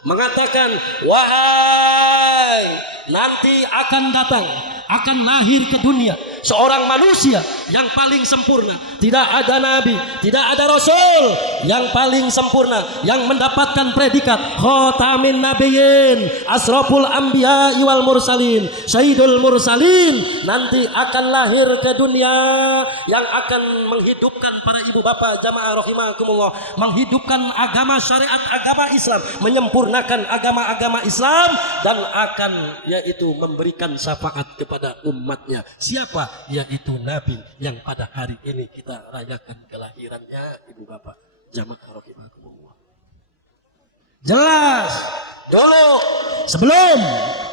mengatakan, wahai, nanti akan datang, akan lahir ke dunia seorang manusia yang paling sempurna. Tidak ada nabi, tidak ada rasul, yang paling sempurna, yang mendapatkan predikat khatamin nabiyyin, asraful anbiya wal mursalin, sayyidul mursalin. Nanti akan lahir ke dunia yang akan menghidupkan para ibu bapak jamaah rahimakumullah, menghidupkan agama syariat, agama Islam, menyempurnakan agama-agama Islam, dan akan yaitu memberikan syafaat kepada umatnya. Siapa? Yaitu Nabi yang pada hari ini kita rayakan kelahirannya, ibu bapak jamaah rahimakumullah. Jelas dulu sebelum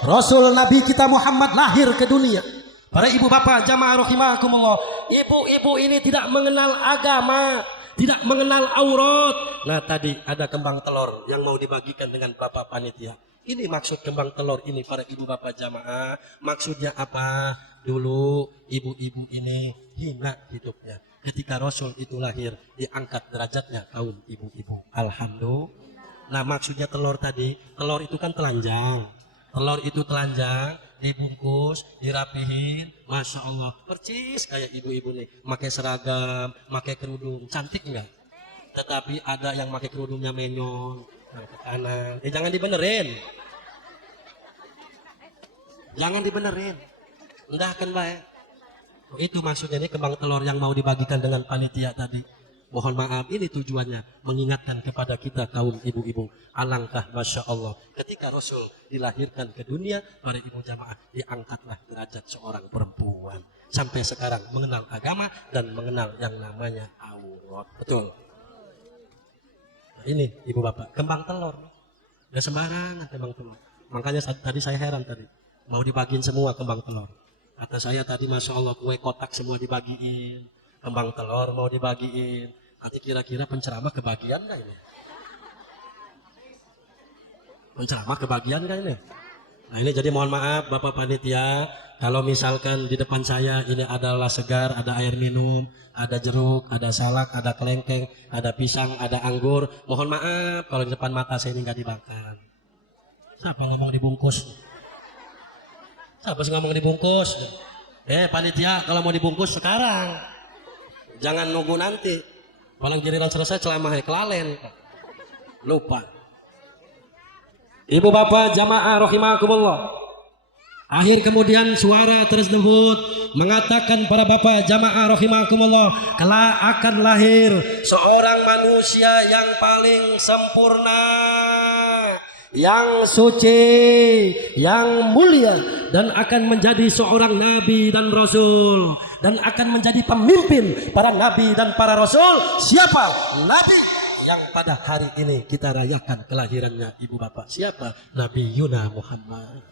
Rasul Nabi kita Muhammad lahir ke dunia, para ibu bapak jamaah rahimakumullah, ibu-ibu ini tidak mengenal agama, tidak mengenal aurat. Nah, tadi ada kembang telur yang mau dibagikan dengan bapak panitia. Ini maksud kembang telur ini, para ibu bapak jamaah, maksudnya apa? Dulu ibu-ibu ini hina hidupnya. Ketika Rasul itu lahir, diangkat derajatnya kaum ibu-ibu. Alhamdulillah. Nah, maksudnya telur tadi, telur itu kan telanjang. Telur itu telanjang, dibungkus, dirapihin, masya Allah, percis kayak ibu-ibu nih, pakai seragam, pakai kerudung, cantik enggak? Tetapi ada yang pakai kerudungnya menyon, ke kanan. Jangan dibenerin, jangan dibenerin, enggak akan baik. Itu maksudnya ini kembang telur yang mau dibagikan dengan panitia tadi. Mohon maaf, ini tujuannya mengingatkan kepada kita kaum ibu-ibu. Alangkah masya Allah, ketika Rasul dilahirkan ke dunia, para ibu jamaah, diangkatlah derajat seorang perempuan. Sampai sekarang mengenal agama dan mengenal yang namanya aurat. Betul. Nah, ini ibu bapak, kembang telur. Gak sembarangan kembang telur. Makanya tadi saya heran tadi, mau dibagiin semua kembang telur. Kata saya tadi masya Allah, kue kotak semua dibagiin, kembang telur mau dibagiin. Nanti kira-kira penceramah kebagian gak ini? Penceramah kebagian gak ini? Nah, ini jadi mohon maaf Bapak Panitia, kalau misalkan di depan saya ini adalah segar, ada air minum, ada jeruk, ada salak, ada kelengkeng, ada pisang, ada anggur. Mohon maaf kalau di depan mata saya ini gak dimakan. Siapa ngomong dibungkus? Siapa sih ngomong dibungkus? Panitia, kalau mau dibungkus sekarang, jangan nunggu nanti. Paling giliran selesai ceramah kelalen, lupa. Ibu bapak jamaah rahimakumullah. Akhir kemudian suara tersebut mengatakan para bapak jamaah rahimakumullah, kelak akan lahir seorang manusia yang paling sempurna, yang suci, yang mulia, dan akan menjadi seorang nabi dan rasul, dan akan menjadi pemimpin para nabi dan para rasul. Siapa? Nabi yang pada hari ini kita rayakan kelahirannya, ibu bapak. Siapa? Nabi Yuna Muhammad.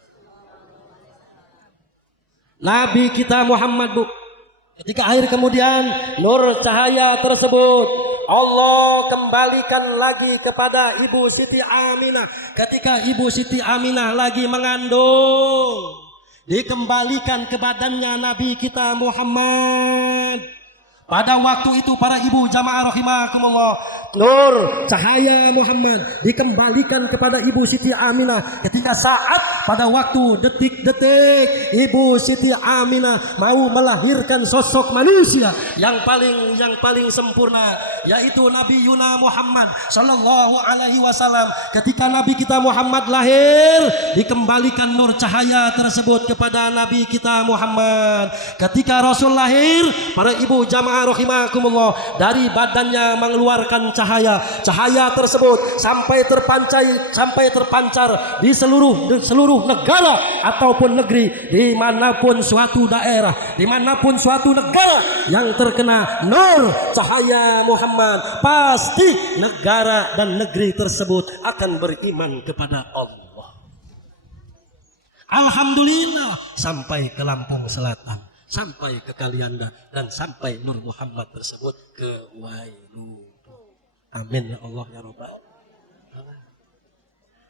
Nabi kita Muhammad, bu. Ketika akhir kemudian nur cahaya tersebut Allah kembalikan lagi kepada Ibu Siti Aminah. Ketika Ibu Siti Aminah lagi mengandung, dikembalikan ke badannya Nabi kita Muhammad. Pada waktu itu para ibu jamaah rahimakumullah, nur cahaya Muhammad dikembalikan kepada Ibu Siti Aminah. Ketika saat pada waktu detik-detik Ibu Siti Aminah mau melahirkan sosok manusia yang paling sempurna, yaitu Nabi Yuna Muhammad sallallahu alaihi wasallam. Ketika Nabi kita Muhammad lahir, dikembalikan nur cahaya tersebut kepada Nabi kita Muhammad. Ketika Rasul lahir, para ibu jamaah rahimakumullah, dari badannya mengeluarkan cahaya tersebut sampai terpancar di seluruh negara ataupun negeri, dimanapun suatu daerah, dimanapun suatu negara yang terkena nur cahaya Muhammad, pasti negara dan negeri tersebut akan beriman kepada Allah. Alhamdulillah, sampai ke Lampung Selatan, sampai ke Kalianda, dan sampai Nur Muhammad tersebut ke Wailu. Amin ya Allah ya Rabbal.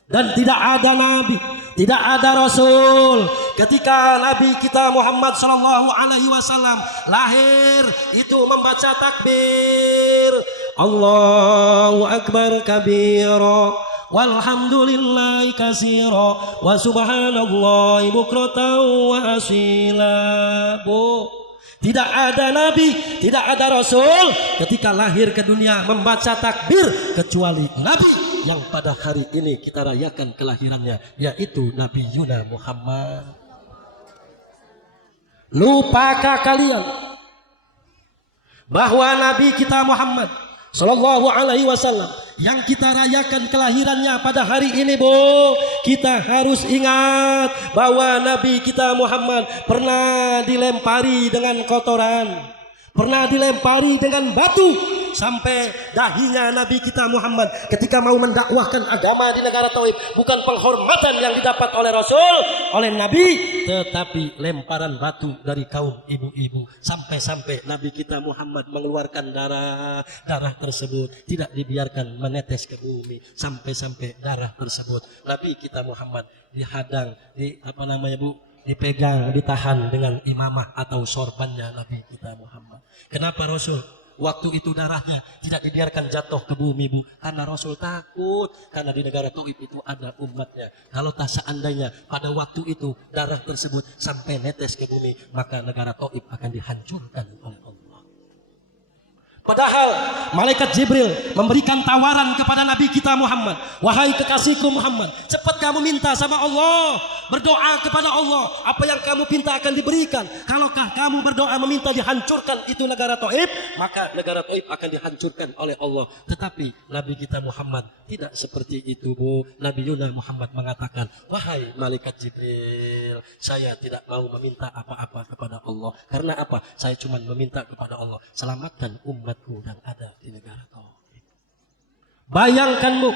Dan tidak ada nabi, tidak ada rasul ketika Nabi kita Muhammad sallallahu alaihi wasallam lahir itu membaca takbir Allahu akbar kabira walhamdulillahi katsira wa subhanallahi bukratan wa asila. Bu, tidak ada nabi, tidak ada rasul ketika lahir ke dunia membaca takbir kecuali nabi yang pada hari ini kita rayakan kelahirannya, yaitu Nabi Yuna Muhammad. Lupakah kalian bahwa Nabi kita Muhammad sallallahu alaihi wasallam yang kita rayakan kelahirannya pada hari ini, Bu? Kita harus ingat bahwa Nabi kita Muhammad pernah dilempari dengan kotoran, pernah dilempari dengan batu, sampai dahinya Nabi kita Muhammad ketika mau mendakwahkan agama di negara Taif bukan penghormatan yang didapat oleh Rasul, oleh Nabi, tetapi lemparan batu dari kaum ibu-ibu, sampai-sampai Nabi kita Muhammad mengeluarkan darah tersebut tidak dibiarkan menetes ke bumi, sampai-sampai darah tersebut Nabi kita Muhammad dihadang, dipegang, ditahan dengan imamah atau sorbannya Nabi kita Muhammad. Kenapa Rasul waktu itu darahnya tidak dibiarkan jatuh ke bumi, Bu? Karena Rasul takut, karena di negara Taif itu ada umatnya. Kalau tak seandainya pada waktu itu darah tersebut sampai netes ke bumi, maka negara Taif akan dihancurkan oleh Allah. Padahal malaikat Jibril memberikan tawaran kepada Nabi kita Muhammad, wahai kekasihku Muhammad, cepat kamu minta sama Allah, berdoa kepada Allah, apa yang kamu minta akan diberikan. Kalaukah kamu berdoa meminta dihancurkan itu negara Taif, maka negara Taif akan dihancurkan oleh Allah. Tetapi Nabi kita Muhammad tidak seperti itu, Bu. Nabi Yuna Muhammad mengatakan, wahai malaikat Jibril, saya tidak mau meminta apa-apa kepada Allah. Karena apa? Saya cuma meminta kepada Allah, selamatkan umat yang ada di negara Taif. Bayangkan, Bu,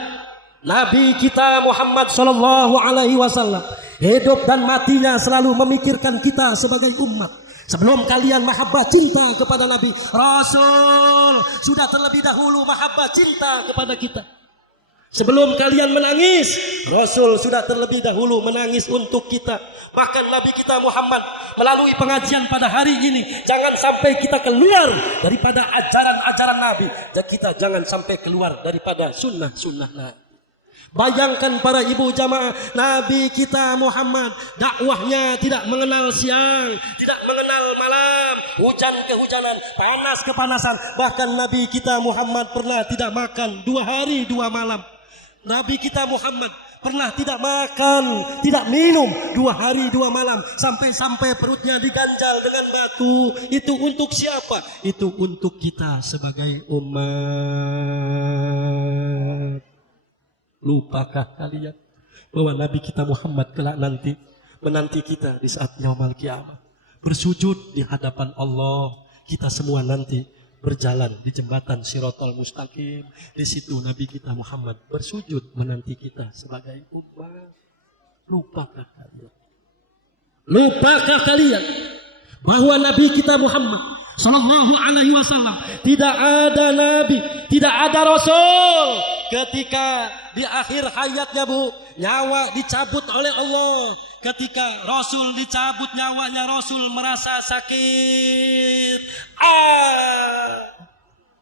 Nabi kita Muhammad sallallahu alaihi wasallam hidup dan matinya selalu memikirkan kita sebagai umat. Sebelum kalian mahabbah cinta kepada Nabi, Rasul sudah terlebih dahulu mahabbah cinta kepada kita. Sebelum kalian menangis, Rasul sudah terlebih dahulu menangis untuk kita. Bahkan Nabi kita Muhammad melalui pengajian pada hari ini, jangan sampai kita keluar daripada ajaran-ajaran Nabi. Kita jangan sampai keluar daripada sunnah-sunnah Nabi. Bayangkan para ibu jamaah, Nabi kita Muhammad dakwahnya tidak mengenal siang, tidak mengenal malam, hujan kehujanan, panas kepanasan. Bahkan Nabi kita Muhammad pernah tidak makan 2 hari 2 malam. Nabi kita Muhammad pernah tidak makan, tidak minum 2 hari 2 malam, sampai-sampai perutnya diganjal dengan batu. Itu untuk siapa? Itu untuk kita sebagai umat. Lupakah kalian bahwa Nabi kita Muhammad kelak nanti menanti kita di saat yaumul kiamat, bersujud di hadapan Allah. Kita semua nanti berjalan di jembatan Shiratal Mustaqim. Di situ Nabi kita Muhammad bersujud menanti kita sebagai umat. Lupakah kalian? Lupakah kalian bahwa Nabi kita Muhammad sallallahu alaihi wasallam tidak ada nabi, tidak ada rasul ketika di akhir hayatnya, Bu, nyawa dicabut oleh Allah. Ketika Rasul dicabut nyawanya, Rasul merasa sakit.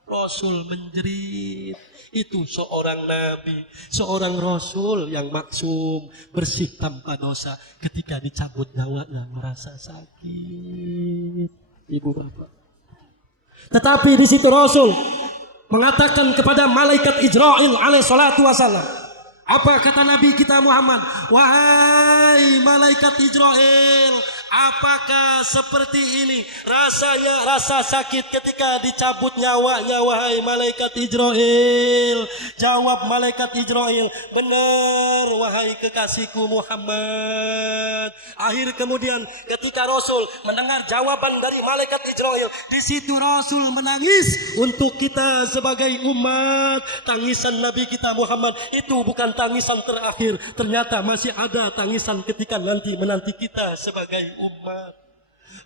Rasul menjerit. Itu seorang nabi, seorang rasul yang maksum, bersih tanpa dosa. Ketika dicabut nyawanya merasa sakit. Ibu bapak. Tetapi di situ Rasul mengatakan kepada malaikat Israil alaihi salatu wasallam. Apa kata Nabi kita Muhammad? Wahai malaikat Israil, apakah seperti ini rasanya, rasa sakit ketika dicabut nyawanya, wahai malaikat Israil? Jawab malaikat Israil, benar wahai kekasihku Muhammad. Akhir kemudian ketika Rasul mendengar jawaban dari malaikat Israil, di situ Rasul menangis untuk kita sebagai umat. Tangisan Nabi kita Muhammad itu bukan tangisan terakhir, ternyata masih ada tangisan ketika nanti menanti kita sebagai umat.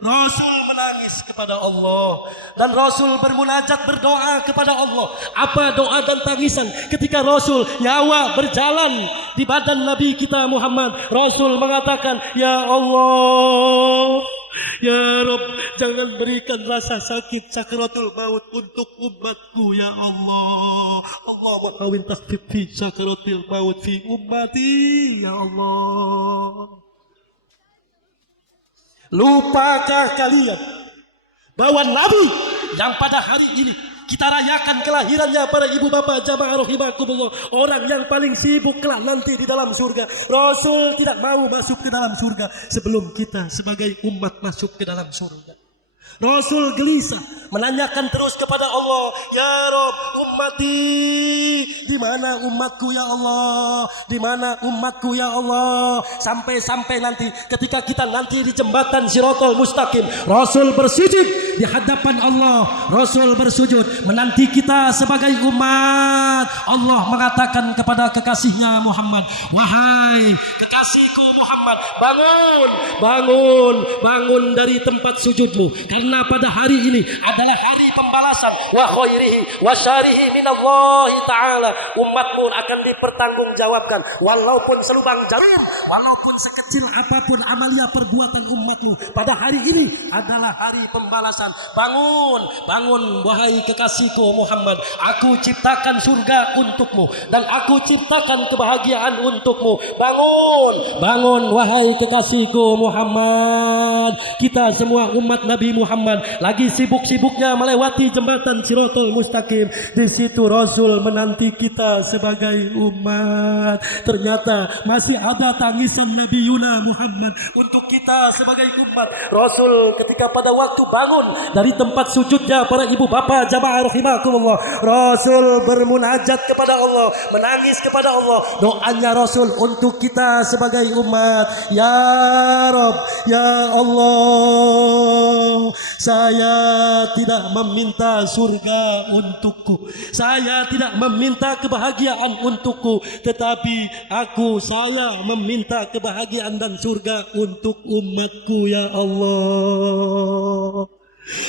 Rasul menangis kepada Allah dan Rasul bermunajat berdoa kepada Allah. Apa doa dan tangisan ketika Rasul nyawa berjalan di badan Nabi kita Muhammad? Rasul mengatakan, ya Allah, ya Rabb, jangan berikan rasa sakit sakaratul maut untuk umatku ya Allah. Allahumma hawin tasfif fi sakaratul maut fi ummati ya Allah. Lupakah kalian bahwa Nabi yang pada hari ini kita rayakan kelahirannya para ibu bapak jamaah rahimakumullah, orang yang paling sibuk kelak nanti di dalam surga, Rasul tidak mau masuk ke dalam surga sebelum kita sebagai umat masuk ke dalam surga. Rasul gelisah menanyakan terus kepada Allah, ya Rabb, ummati, di mana umatku ya Allah, di mana umatku ya Allah. Sampai nanti ketika kita nanti di jembatan Shiratal Mustaqim, Rasul bersujud di hadapan Allah, Rasul bersujud menanti kita sebagai umat. Allah mengatakan kepada kekasihnya Muhammad, wahai kekasihku Muhammad, bangun dari tempat sujudmu, karena pada hari ini adalah hari pembalasan wa khairihi wa syarihi minallahi ta'ala. Umatmu akan dipertanggungjawabkan walaupun selubang jarum, walaupun sekecil apapun amalia perbuatan umatmu, pada hari ini adalah hari pembalasan. Bangun wahai kekasihku Muhammad, aku ciptakan surga untukmu dan aku ciptakan kebahagiaan untukmu. Bangun wahai kekasihku Muhammad. Kita semua umat Nabi Muhammad lagi sibuk-sibuknya melewati jembatan Shiratal Mustaqim. Di situ Rasul menanti kita sebagai umat. Ternyata masih ada tangisan Nabi Yuna Muhammad untuk kita sebagai umat. Rasul ketika pada waktu bangun dari tempat sujudnya para ibu bapak jamaah rahimakumullah, Rasul bermunajat kepada Allah, menangis kepada Allah. Doanya Rasul untuk kita sebagai umat, ya Rabb, ya Allah, saya tidak meminta surga untukku, saya tidak meminta kebahagiaan untukku, tetapi saya meminta kebahagiaan dan surga untuk umatku ya Allah.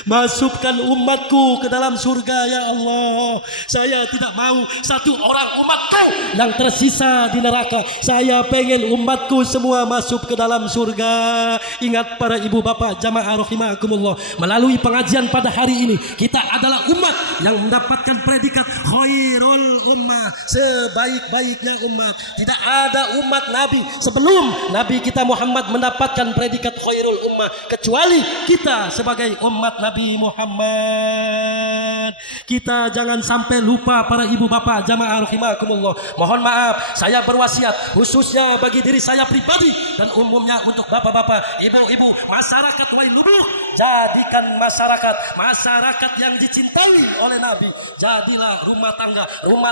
Masukkan umatku ke dalam surga ya Allah. Saya tidak mau satu orang umatku yang tersisa di neraka. Saya pengen umatku semua masuk ke dalam surga. Ingat para ibu bapak jamaah rahimakumullah, melalui pengajian pada hari ini kita adalah umat yang mendapatkan predikat khairul ummah, sebaik-baiknya umat. Tidak ada umat Nabi sebelum Nabi kita Muhammad mendapatkan predikat khairul ummah kecuali kita sebagai umat Nabi Muhammad. Kita jangan sampai lupa para ibu bapak jamaah rahimakumullah. Mohon maaf, saya berwasiat khususnya bagi diri saya pribadi dan umumnya untuk bapak-bapak, ibu-ibu, masyarakat Wailubuk, jadikan masyarakat yang dicintai oleh Nabi. Jadilah rumah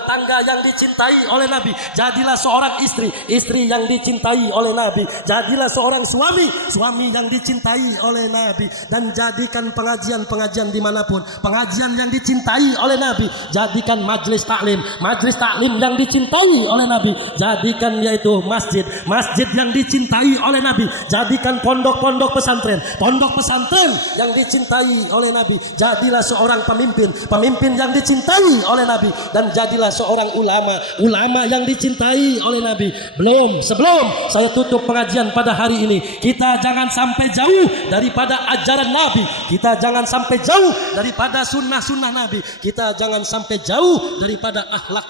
tangga yang dicintai oleh Nabi. Jadilah seorang istri yang dicintai oleh Nabi. Jadilah seorang suami yang dicintai oleh Nabi. Dan jadikan pengajian dimanapun pengajian yang dicintai oleh Nabi. Jadikan majelis taklim yang dicintai oleh Nabi. Jadikan yaitu masjid yang dicintai oleh Nabi. Jadikan pondok pesantren yang dicintai oleh Nabi. Jadilah seorang pemimpin yang dicintai oleh Nabi. Dan jadilah seorang ulama yang dicintai oleh Nabi. Sebelum saya tutup pengajian pada hari ini, kita jangan sampai jauh daripada ajaran Nabi. Kita jangan sampai jauh daripada sunnah Nabi. Kita jangan sampai jauh daripada akhlak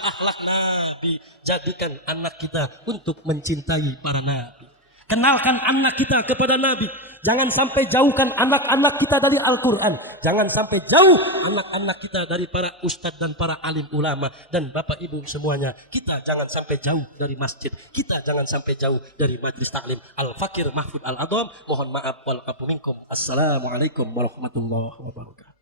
Nabi. Jadikan anak kita untuk mencintai para Nabi. Kenalkan anak kita kepada Nabi. Jangan sampai jauhkan anak-anak kita dari Al-Quran. Jangan sampai jauh anak-anak kita dari para ustadz dan para alim ulama. Dan bapak ibu semuanya, kita jangan sampai jauh dari masjid. Kita jangan sampai jauh dari majlis taklim Al-Fakir Mahfud Al-Adham. Mohon maaf wal afu minkum. Assalamualaikum warahmatullahi wabarakatuh.